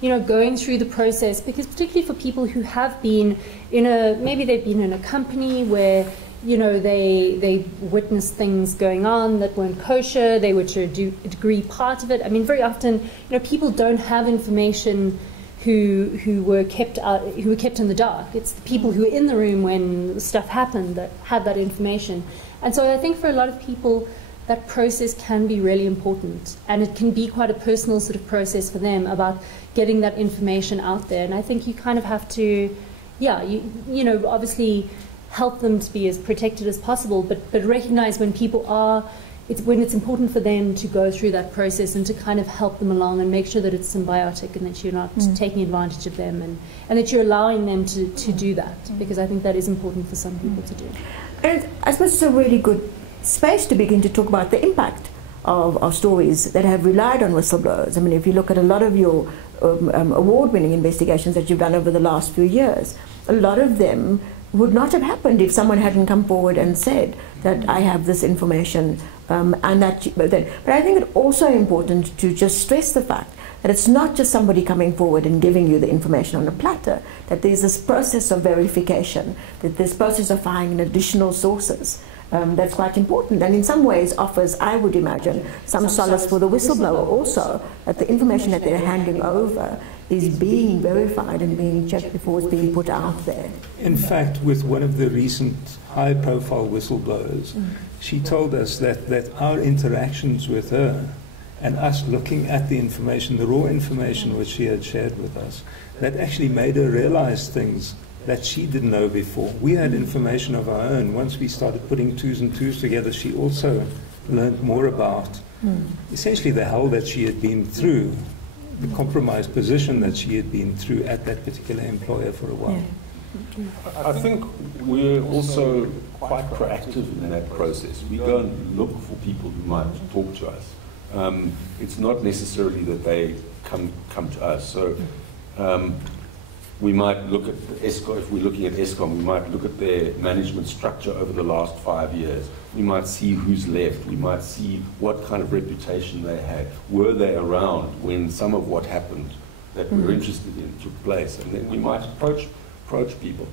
You know, going through the process, because particularly for people who have been maybe they've been in a company where, you know, they witnessed things going on that weren't kosher, they were to a degree part of it. I mean, very often, you know, people don't have information who were kept in the dark. It's the people who were in the room when stuff happened that had that information. And so I think for a lot of people, that process can be really important, and it can be quite a personal sort of process for them about getting that information out there. And I think you kind of have to, you know, obviously help them to be as protected as possible, but recognize when people are, when it's important for them to go through that process and to kind of help them along and make sure that it's symbiotic and that you're not taking advantage of them, and that you're allowing them to do that, because I think that is important for some people to do. And I suppose it's a really good space to begin to talk about the impact of stories that have relied on whistleblowers. I mean, if you look at a lot of your award-winning investigations that you've done over the last few years, a lot of them would not have happened if someone hadn't come forward and said that I have this information, and that. But I think it's also important to just stress the fact that it's not just somebody coming forward and giving you the information on a platter, that there's this process of verification, that this process of finding additional sources. That's quite important, and in some ways offers, I would imagine, some solace for the whistleblower also, that the information that they're handing over is being verified and being checked before it's being put out there. In fact, with one of the recent high-profile whistleblowers, she told us that our interactions with her and us looking at the information, the raw information which she had shared with us, that actually made her realize things that she didn't know before. We had information of our own. Once we started putting twos and twos together, she also learned more about essentially the hell that she had been through, the compromised position that she had been through at that particular employer for a while. I think we're also quite proactive in that process. We go and look for people who might talk to us. It's not necessarily that they come to us. So we might look at ESCOM. If we're looking at ESCOM, we might look at their management structure over the last 5 years. We might see who's left. We might see what kind of reputation they had. Were they around when some of what happened that we're interested in took place? And then we might approach people.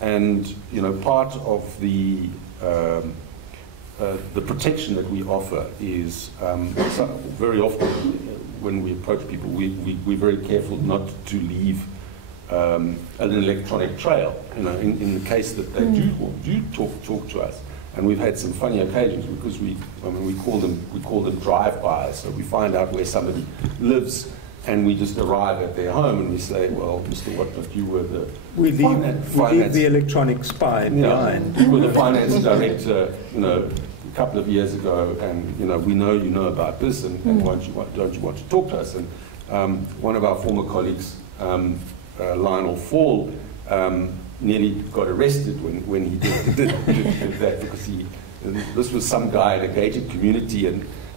And you know, part of the protection that we offer is very often when we approach people, we're very careful not to leave an electronic trail. You know, in the case that they do talk to us, and we've had some funny occasions because we call them drive-bys. So we find out where somebody lives, and we just arrive at their home and we say, well, Mr. Watnott, you were the we leave the electronic spy behind. You were the finance director, you know, a couple of years ago, and you know, we know you know about this, and don't you want to talk to us? And one of our former colleagues, Lionel Fall, nearly got arrested when he did that, because this was some guy in a gated community,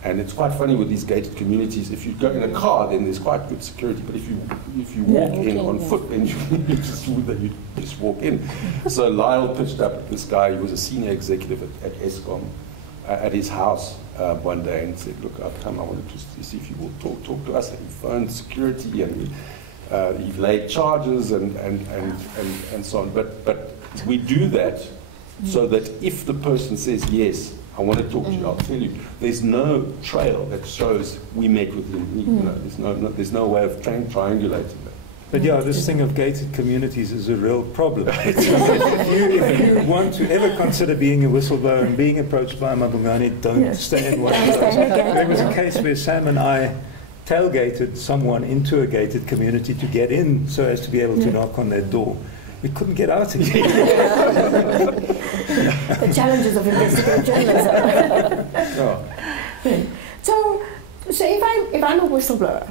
and it's quite funny with these gated communities. If you go in a car, then there's quite good security. But if you walk in on foot, then you just walk in. So Lyle pitched up at this guy. He was a senior executive at ESCOM, at his house one day, and said, "Look, I've come. I wanted to see if you will talk to us." And he phoned security, and he laid charges and so on. But we do that so that if the person says yes, I want to talk to you, I'll tell you. There's no trail that shows we met with him. You know, there's no way of triangulating that. But yeah, this thing of gated communities is a real problem. If you want to ever consider being a whistleblower and being approached by a Mabungani, don't stay in one of those. There was a case where Sam and I tailgated someone into a gated community to get in so as to be able to knock on their door. We couldn't get out again. The challenges of investigative journalism. So if I'm a whistleblower,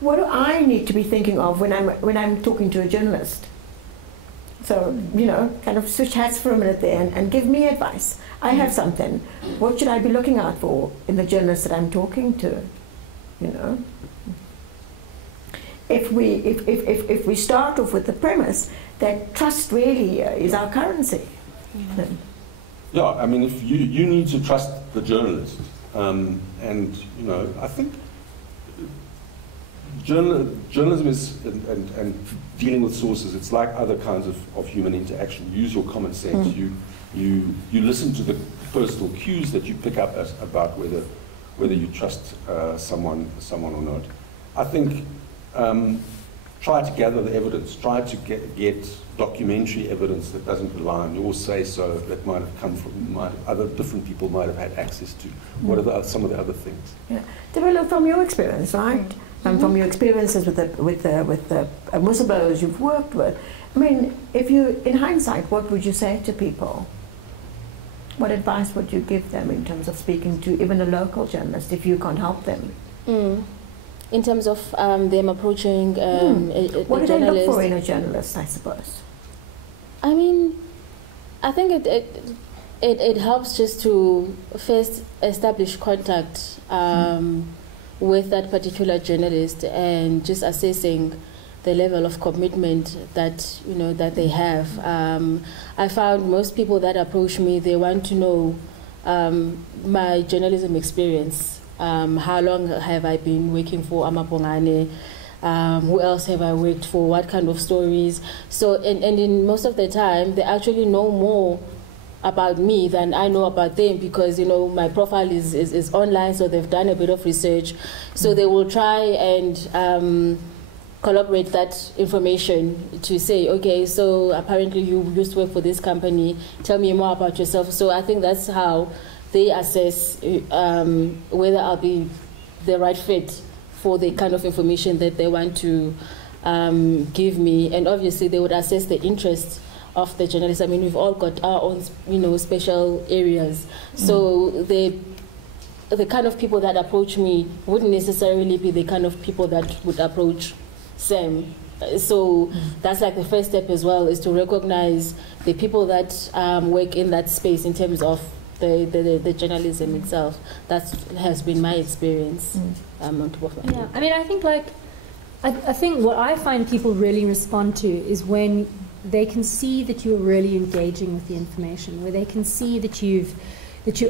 what do I need to be thinking of when I'm talking to a journalist? So, you know, kind of switch hats for a minute there and give me advice. I have something. What should I be looking out for in the journalist that I'm talking to? You know, if we start off with the premise that trust really is our currency. Yeah, I mean, if you need to trust the journalist, and you know, I think journalism is and dealing with sources. It's like other kinds of human interaction. Use your common sense. You listen to the personal cues that you pick up about whether you trust someone or not. I think try to gather the evidence. Try to get documentary evidence that doesn't rely on your say-so, that might have come from, other different people might have had access to. What are some of the other things? Yeah, develop from your experience, right? From your experiences with the whistleblowers you've worked with. I mean, if you, in hindsight, what would you say to people? What advice would you give them in terms of speaking to even a local journalist if you can't help them? In terms of them approaching what do they look for in a journalist, I suppose? I mean, I think it helps just to first establish contact with that particular journalist and just assessing the level of commitment that that they have. I found most people that approach me, they want to know my journalism experience. How long have I been working for Amapongane? Who else have I worked for? What kind of stories? So, and in most of the time, they actually know more about me than I know about them, because my profile is online, so they've done a bit of research. So they will try and collaborate that information to say, okay, so apparently you used to work for this company. Tell me more about yourself. So I think that's how they assess whether I'll be the right fit for the kind of information that they want to give me, and obviously they would assess the interest of the journalist. I mean, we've all got our own, special areas. So the kind of people that approach me wouldn't necessarily be the kind of people that would approach Sam. So that's like the first step as well, is to recognize the people that work in that space in terms of the journalism itself. That has been my experience on top of my head. I mean, I think I think what I find people really respond to is when they can see that you're really engaging with the information, where they can see that you're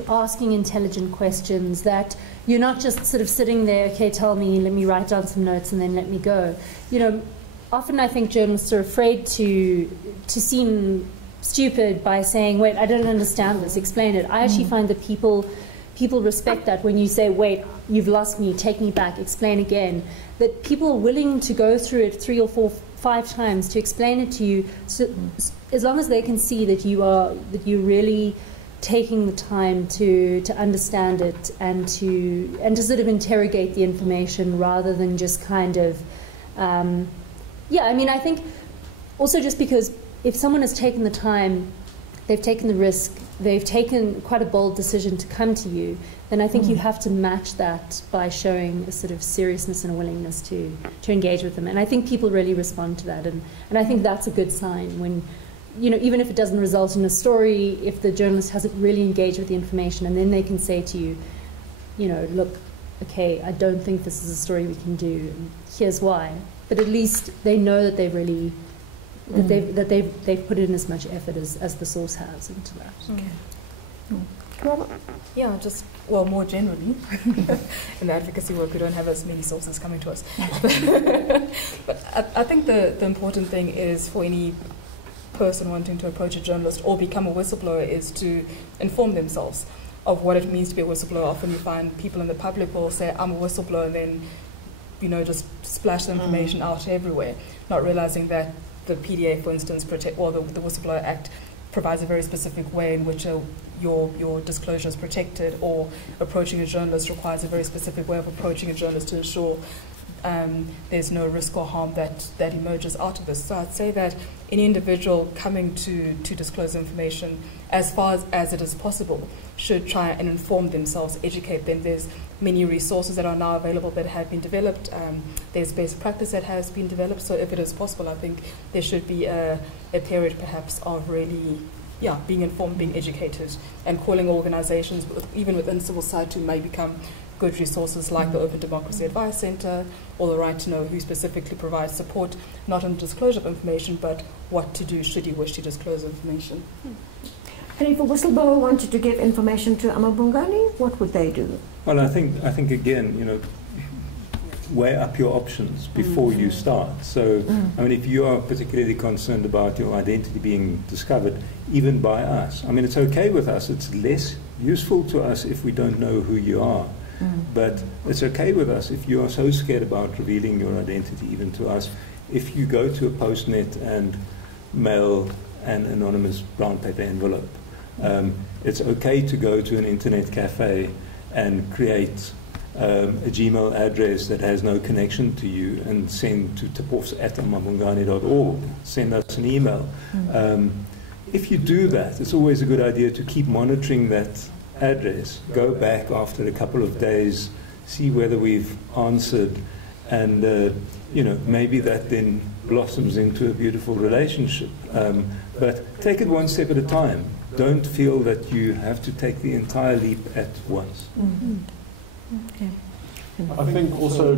asking intelligent questions, that you're not just sort of sitting there, okay, tell me, let me write down some notes and then let me go. Often I think journalists are afraid to seem stupid by saying, wait, I don't understand this, explain it. I actually find that people respect that when you say, wait, you've lost me, take me back, explain again. That people are willing to go through it 3 or 4, 5 times to explain it to you, so, as long as they can see that you're really taking the time to understand it and to sort of interrogate the information rather than just kind of I mean, I think also just because if someone has taken the time, they've taken the risk, they've taken quite a bold decision to come to you, then I think you have to match that by showing a sort of seriousness and a willingness to engage with them. And I think people really respond to that. And I think that's a good sign when, even if it doesn't result in a story, if the journalist hasn't really engaged with the information, and then they can say to you, look, okay, I don't think this is a story we can do, and here's why. But at least they know that they've really, that they've put in as much effort as the source has into that. Okay. Yeah, just, more generally, in the advocacy work, we don't have as many sources coming to us. But I think the important thing is for any person wanting to approach a journalist or become a whistleblower is to inform themselves of what it means to be a whistleblower. Often you find people in the public will say, I'm a whistleblower, and then just splash the information out everywhere, not realizing that the PDA, for instance, the Whistleblower Act provides a very specific way in which your disclosure is protected, or approaching a journalist requires a very specific way of approaching a journalist to ensure there's no risk or harm that emerges out of this. So I'd say that any individual coming to disclose information, as far as it is possible, should try and inform themselves, educate them. There's many resources that are now available that have been developed. There's best practice that has been developed. So if it is possible, I think there should be a period perhaps of really being informed, being educated, and calling organizations, even within civil society, may become good resources like the Open Democracy Advice Center, or the Right to Know, who specifically provides support not on disclosure of information, but what to do should you wish to disclose information. And if a whistleblower wanted to give information to Amabungani, what would they do? Well, I think again, weigh up your options before you start. So, I mean, if you are particularly concerned about your identity being discovered, even by us, I mean, it's okay with us. It's less useful to us if we don't know who you are. But it's okay with us if you are so scared about revealing your identity, even to us. If you go to a postnet and mail an anonymous brown paper envelope, it's okay to go to an internet cafe and create a Gmail address that has no connection to you and send to tipoffs@amabungani.org. Send us an email. If you do that, it's always a good idea to keep monitoring that address. Go back after a couple of days, see whether we've answered, and maybe that then blossoms into a beautiful relationship. But take it one step at a time. Don't feel that you have to take the entire leap at once. Okay. I think also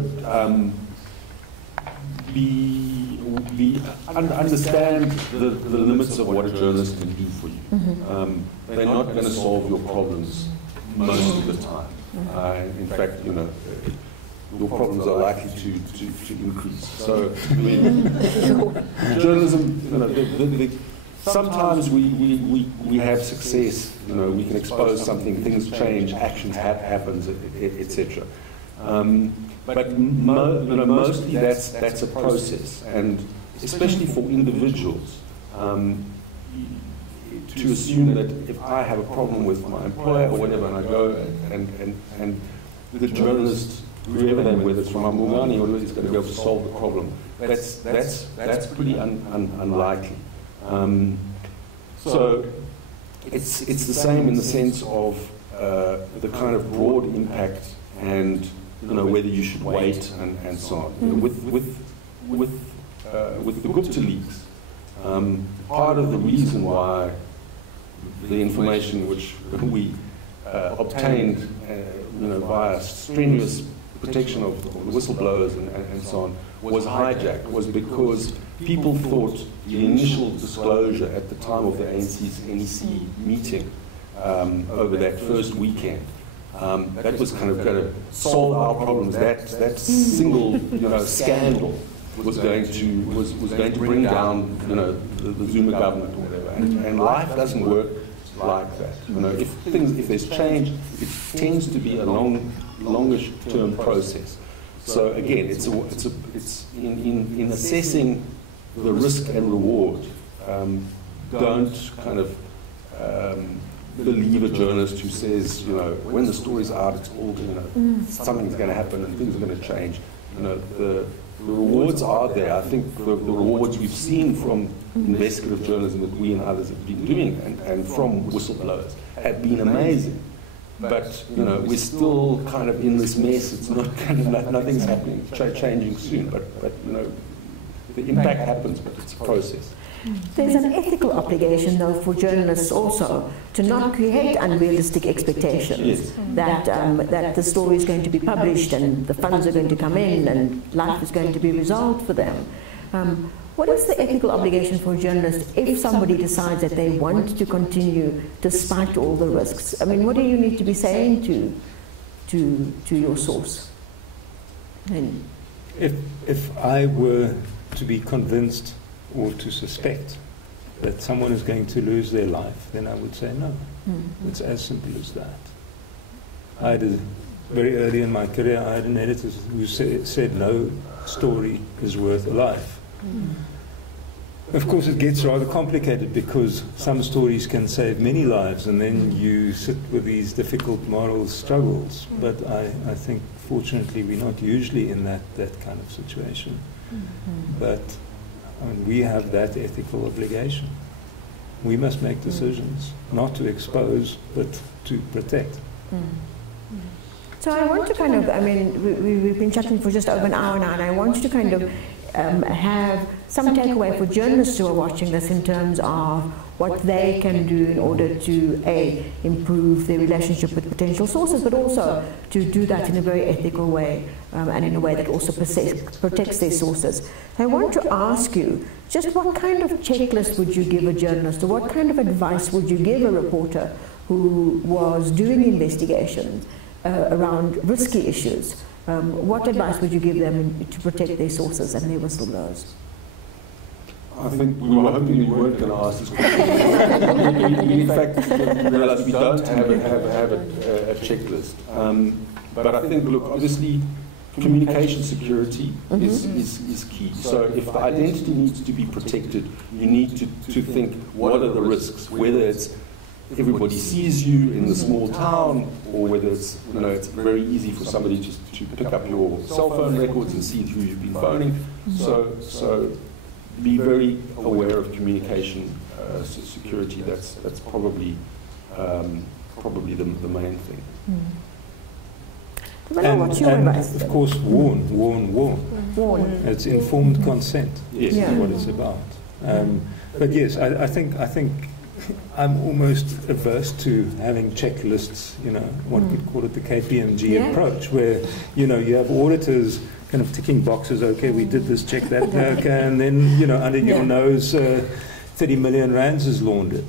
understand the limits of what a journalist can do for you. They're not going to solve your problems most of the time. In fact, your problems are likely to increase. So, I mean, journalism, sometimes we have success, we can expose something, things change, action happens, etc. But mostly that's a process, and especially for individuals, to assume that if I have a problem with my employer or whatever, and I go and the journalist whoever they, whether it's from Amungani or whoever, is going to be able to solve the problem. That's pretty unlikely. So it's the same in the sense of the kind of broad impact and whether you should wait and so on. With the Gupta leaks, part of the reason why the information which we obtained via strenuous protection of the whistleblowers and so on was hijacked was because people thought the initial disclosure at the time of the ANC's NEC meeting over that first weekend, that was kind of going to solve our problems. That single scandal was going to bring down the Zuma government or whatever. And life doesn't work like that. If there's change, it tends to be a longish term process. So again, it's in assessing the risk and reward. Don't kind of believe a journalist who says, when the story's out, it's all something's going to happen and things are going to change. The rewards are there. I think the rewards we've seen from investigative journalism that we and others have been doing and from whistleblowers have been amazing. But we're still kind of in this mess. It's not nothing's happening, changing soon. But the impact happens, but it's a process. There's an ethical obligation, though, for journalists also to not create unrealistic expectations that the story is going to be published and the funds are going to come in and life is going to be resolved for them. What is the ethical obligation for a journalist if somebody decides that they want to continue despite all the risks? I mean, what do you need to be saying to your source? If I were to be convinced or to suspect that someone is going to lose their life, then I would say no. It's as simple as that. Very early in my career, I had an editor who said no story is worth a life. Of course, it gets rather complicated because some stories can save many lives and then you sit with these difficult moral struggles. But I think, fortunately, we're not usually in that kind of situation. But we have that ethical obligation. We must make decisions, not to expose, but to protect. So I want to kind of, we've been chatting for just over an hour now, and I want to kind of have some takeaway for journalists who are watching this in terms of what they can do in order to, A, improve their relationship with potential sources, but also to do that in a very ethical way and in a way that also protects their sources. I want to ask you, just what kind of checklist would you give a journalist, or what kind of advice would you give a reporter who was doing investigations around risky issues? What advice would you give them to protect their sources and their whistleblowers? I think we were hoping you weren't going to ask this question. In fact, realize we don't have a checklist. But I think, look, obviously, communication security is key. So if the identity needs to be protected, you need to think, what are the risks? Whether it's everybody sees you in the small town, or whether it's it's very easy for somebody just to pick up your cell phone records and see who you've been phoning. So be very aware of communication security. That's probably the main thing. And of course, warn. It's informed consent. Yes, is what it's about. But yes, I think I'm almost averse to having checklists, one could call it the KPMG approach, where, you have auditors kind of ticking boxes, okay, we did this, check that, okay, and then, under your nose, 30 million rands is laundered.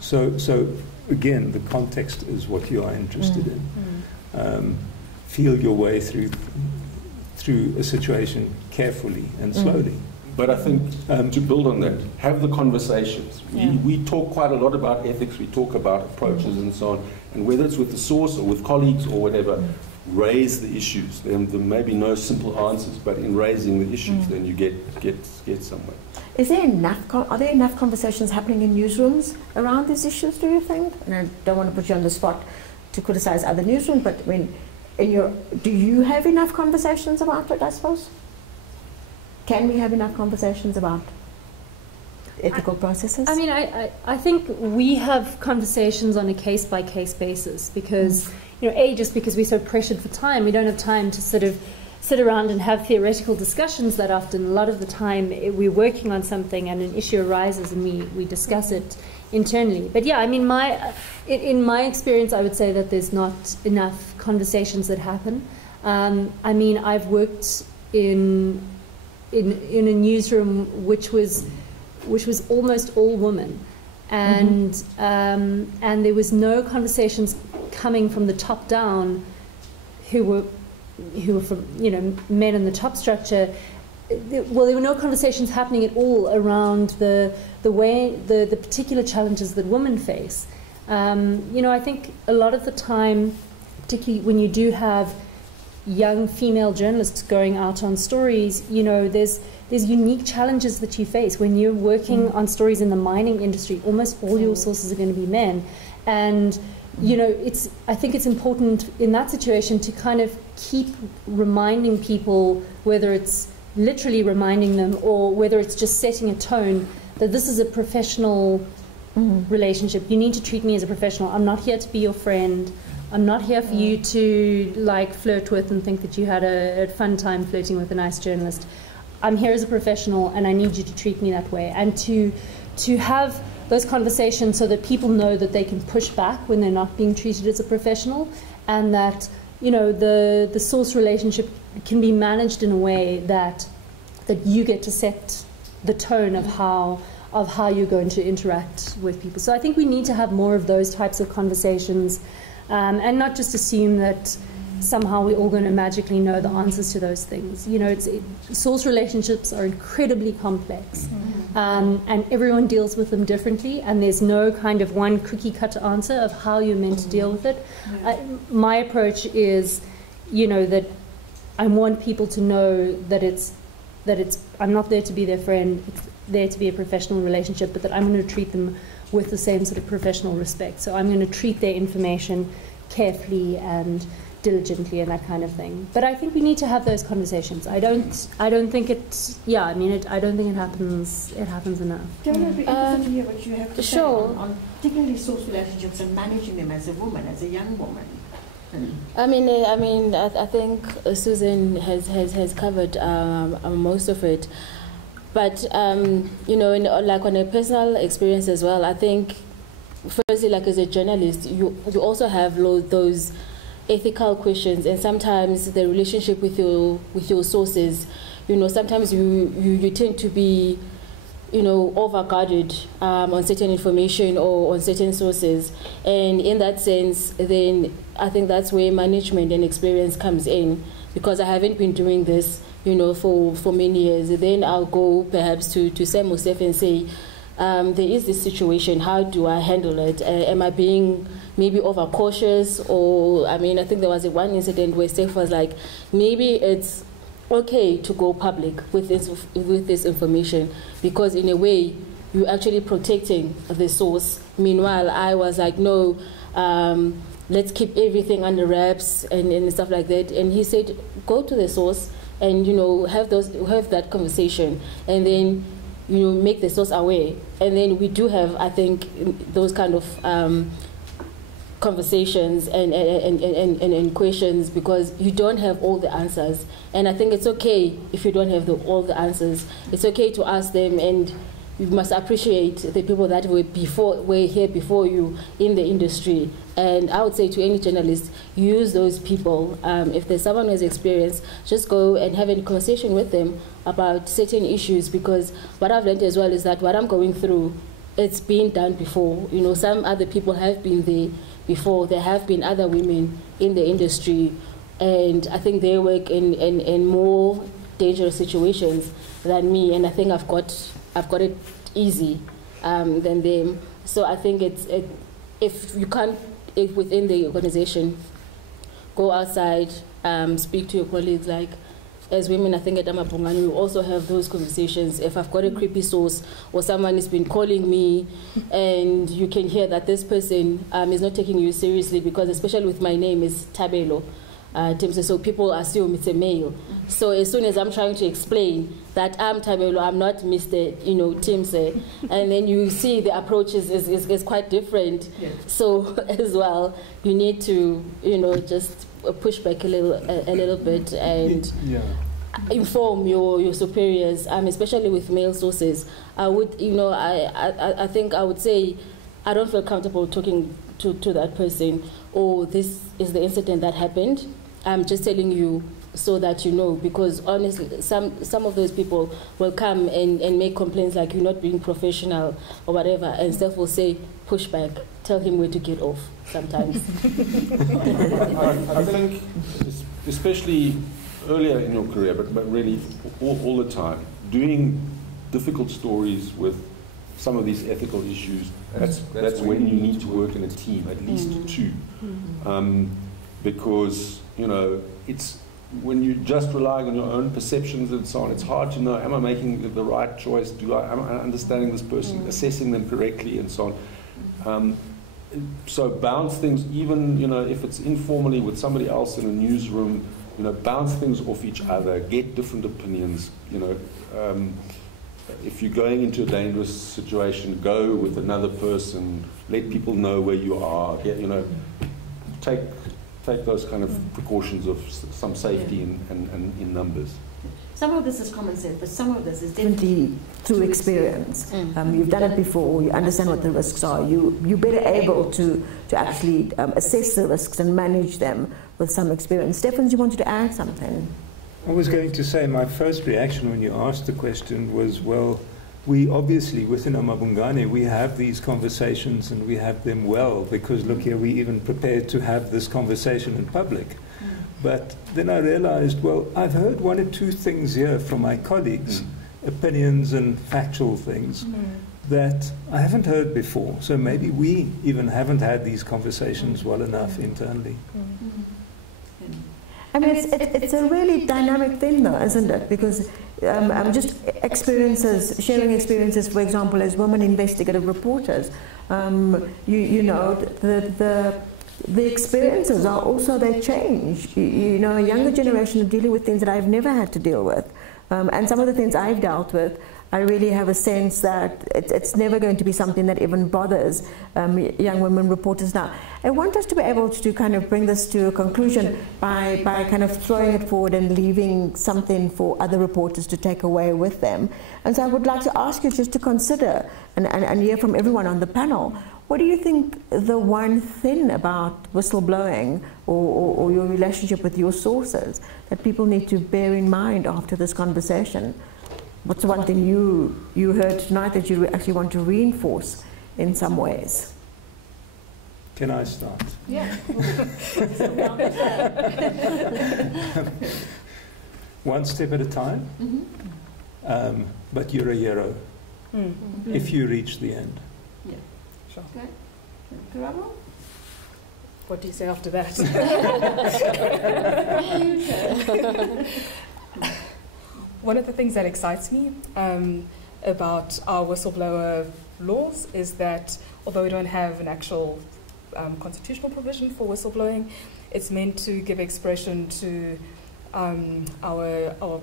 So again, the context is what you are interested in. Feel your way through a situation carefully and slowly. But I think to build on that, have the conversations. We talk quite a lot about ethics, we talk about approaches and so on, and whether it's with the source or with colleagues or whatever, raise the issues. There may be no simple answers, but in raising the issues, then you get somewhere. Are there enough conversations happening in newsrooms around these issues, do you think? And I don't want to put you on the spot to criticize other newsrooms, but do you have enough conversations about it, I suppose? Can we have enough conversations about ethical processes? I mean, I think we have conversations on a case-by-case basis because, just because we're so pressured for time, we don't have time to sort of sit around and have theoretical discussions that often. A lot of the time we're working on something and an issue arises and we discuss it internally. But yeah, I mean, in my experience, I would say that there's not enough conversations that happen. I mean, I've worked in a newsroom which was almost all women, and there was no conversations coming from the top down who were from men in the top structure. Well, there were no conversations happening at all around the particular challenges that women face. I think a lot of the time, particularly when you do have young female journalists going out on stories, there's unique challenges that you face when you're working on stories in the mining industry. Almost all your sources are going to be men, and I think it's important in that situation to kind of keep reminding people, whether it's literally reminding them or whether it's just setting a tone, that this is a professional relationship. You need to treat me as a professional. I'm not here to be your friend. I'm not here for you to flirt with and think that you had a fun time flirting with a nice journalist. I'm here as a professional and I need you to treat me that way. And to have those conversations so that people know that they can push back when they're not being treated as a professional, and that the source relationship can be managed in a way that you get to set the tone of how you're going to interact with people. So I think we need to have more of those types of conversations, and not just assume that somehow we're all going to magically know the answers to those things. Source relationships are incredibly complex, and everyone deals with them differently, and there's no kind of one cookie-cutter answer of how you're meant to deal with it. My approach is, that I want people to know that I'm not there to be their friend, it's there to be a professional relationship, but that I'm going to treat them with the same sort of professional respect. So I'm going to treat their information carefully and diligently and that kind of thing. But I think we need to have those conversations. I don't think it happens enough. Joanna, I'd be interested to hear what you have to say Sure. on particularly source relationships and managing them as a woman, as a young woman. I think Susan has covered most of it. But on a personal experience as well, I think firstly, as a journalist, you also have those ethical questions, and sometimes the relationship with your sources. Sometimes you tend to be overguarded on certain information or on certain sources, and in that sense, then I think that's where management and experience comes in, because I haven't been doing this for many years. Then I'll go perhaps to Sam or Steph and say, there is this situation, how do I handle it? Am I being maybe overcautious? Or, I think there was one incident where Steph was like, maybe it's okay to go public with this information, because in a way, you're actually protecting the source. Meanwhile, I was like, no, let's keep everything under wraps and stuff like that. And he said, go to the source and, have that conversation, and then make the source aware. And then we do have, I think, those kind of conversations and questions, because you don't have all the answers. And I think it's okay if you don't have all the answers. It's okay to ask them, and you must appreciate the people that were here before you in the industry. And I would say to any journalist, use those people. If there's someone who has experience, just go and have a conversation with them about certain issues, because what I've learned as well is that what I'm going through, it's been done before. Some other people have been there before. There have been other women in the industry, and I think they work in more dangerous situations than me, and I think I've got it easy than them. So I think if you can't, within the organization, go outside, speak to your colleagues. Like, as women, I think at Amapungani, we also have those conversations. If I've got a creepy source or someone has been calling me and you can hear that this person is not taking you seriously, because especially with my name is Tabelo, Timse, so people assume it's a male. So as soon as I'm trying to explain that I'm Tabelo, I'm not Mr. Timse, and then you see the approach is quite different. Yes. So as well, you need to just push back a little bit and inform your superiors, especially with male sources. I would, I think I would say I don't feel comfortable talking to that person, or this is the incident that happened. I'm just telling you so that you know, because honestly, some of those people will come and make complaints like you're not being professional or whatever, and Steph will say, push back, tell him where to get off sometimes. I think, especially earlier in your career, but really all the time, doing difficult stories with some of these ethical issues, that's when you need to work in a team, at least two. Because, it's when you're just relying on your own perceptions and so on, it's hard to know, am I making the right choice? Am I understanding this person, assessing them correctly, and so on? So bounce things, even, if it's informally with somebody else in a newsroom, bounce things off each other, get different opinions, if you're going into a dangerous situation, go with another person, let people know where you are, take those kind of precautions of some safety and in numbers. Some of this is common sense, but some of this is definitely through experience. You've done it before, you understand what the risks are, you're better able to actually assess the risks and manage them with some experience. Stefan, you wanted to add something? I was going to say my first reaction when you asked the question was, well, we obviously within Amabungane we have these conversations and we have them well, because look here, we even prepared to have this conversation in public. But then I realized, well, I've heard one or two things here from my colleagues, opinions and factual things that I haven't heard before. So maybe we even haven't had these conversations well enough internally. I mean, it's a really dynamic thing, though, isn't it? Because just sharing experiences, for example, as women investigative reporters, the experiences are also, they change. A younger generation are dealing with things that I've never had to deal with. And some of the things I've dealt with, I really have a sense that it's never going to be something that even bothers young women reporters now. I want us to be able to kind of bring this to a conclusion by kind of throwing it forward and leaving something for other reporters to take away with them. And so I would like to ask you just to consider and hear from everyone on the panel. What do you think the one thing about whistleblowing or your relationship with your sources that people need to bear in mind after this conversation? What's the one thing you heard tonight that you actually want to reinforce in some ways? Can I start? Yeah. One step at a time, but you're a hero if you reach the end. Yeah. Sure. Okay. Karamo? What do you say after that? One of the things that excites me about our whistleblower laws is that although we don't have an actual constitutional provision for whistleblowing, it's meant to give expression to the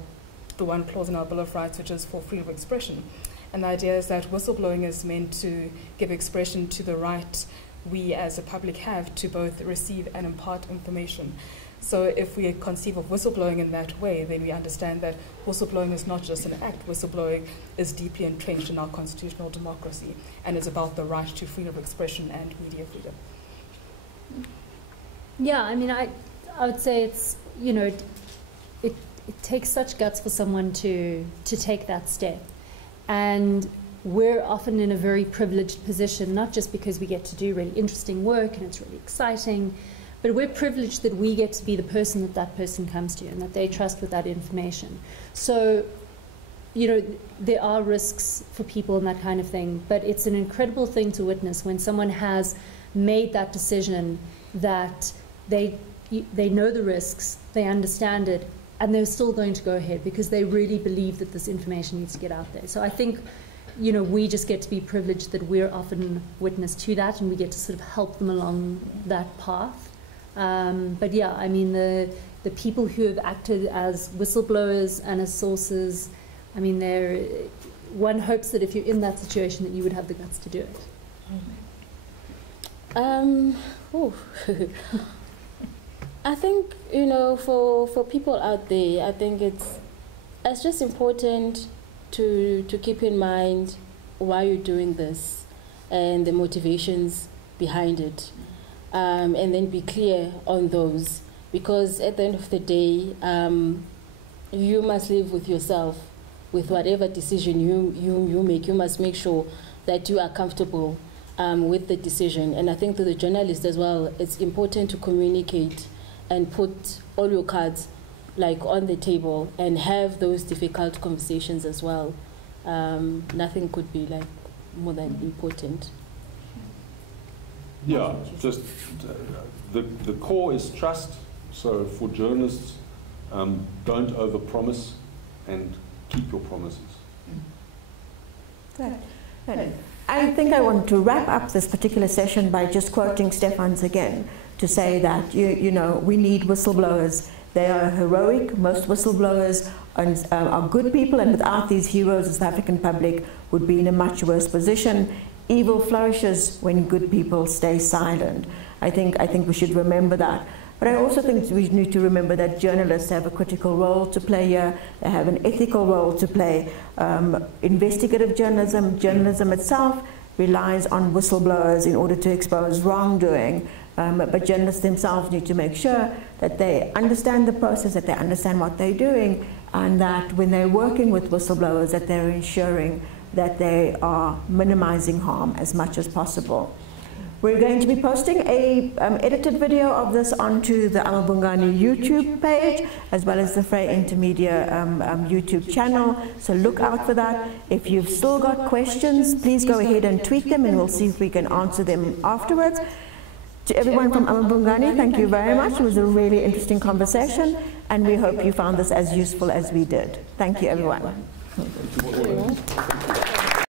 one clause in our Bill of Rights, which is for freedom of expression. And the idea is that whistleblowing is meant to give expression to the right we as a public have to both receive and impart information. So if we conceive of whistleblowing in that way, then we understand that whistleblowing is not just an act. Whistleblowing is deeply entrenched in our constitutional democracy and is about the right to freedom of expression and media freedom. Yeah, I mean, I would say it's, it takes such guts for someone to take that step. And we're often in a very privileged position, not just because we get to do really interesting work and it's really exciting, but we're privileged that we get to be the person that person comes to and that they trust with that information. So, there are risks for people and that kind of thing, but it's an incredible thing to witness when someone has made that decision that they know the risks, they understand it, and they're still going to go ahead because they really believe that this information needs to get out there. So I think, we just get to be privileged that we're often witness to that and we get to sort of help them along that path. But yeah, I mean, the people who have acted as whistleblowers and as sources, I mean, one hopes that if you're in that situation that you would have the guts to do it. I think, you know, for people out there, I think it's just important to keep in mind why you're doing this and the motivations behind it, and then be clear on those, because at the end of the day, you must live with yourself. With whatever decision you make, you must make sure that you are comfortable with the decision. And I think to the journalist as well, it's important to communicate and put all your cards like on the table and have those difficult conversations as well. Nothing could be like more than important. Yeah, just the core is trust. So for journalists, don't overpromise and keep your promises. Good. I think I want to wrap up this particular session by just quoting Stefan's again, to say that you know, we need whistleblowers. They are heroic. Most whistleblowers are good people, and without these heroes, the South African public would be in a much worse position. Evil flourishes when good people stay silent. I think we should remember that. But I also think we need to remember that journalists have a critical role to play here. They have an ethical role to play. Investigative journalism itself relies on whistleblowers in order to expose wrongdoing. But journalists themselves need to make sure that they understand the process, that they understand what they're doing, and that when they're working with whistleblowers, that they're ensuring that they are minimizing harm as much as possible. We're going to be posting a edited video of this onto the Amabungani YouTube page, as well as the Frey Intermedia YouTube channel, so look out for that. If you've still got questions, please go ahead and tweet them, and we'll see if we can answer them afterwards. To everyone from Amabungani, thank you very much. It was a really interesting conversation, and we hope you found this as useful as we did. Thank you, everyone. Thank you.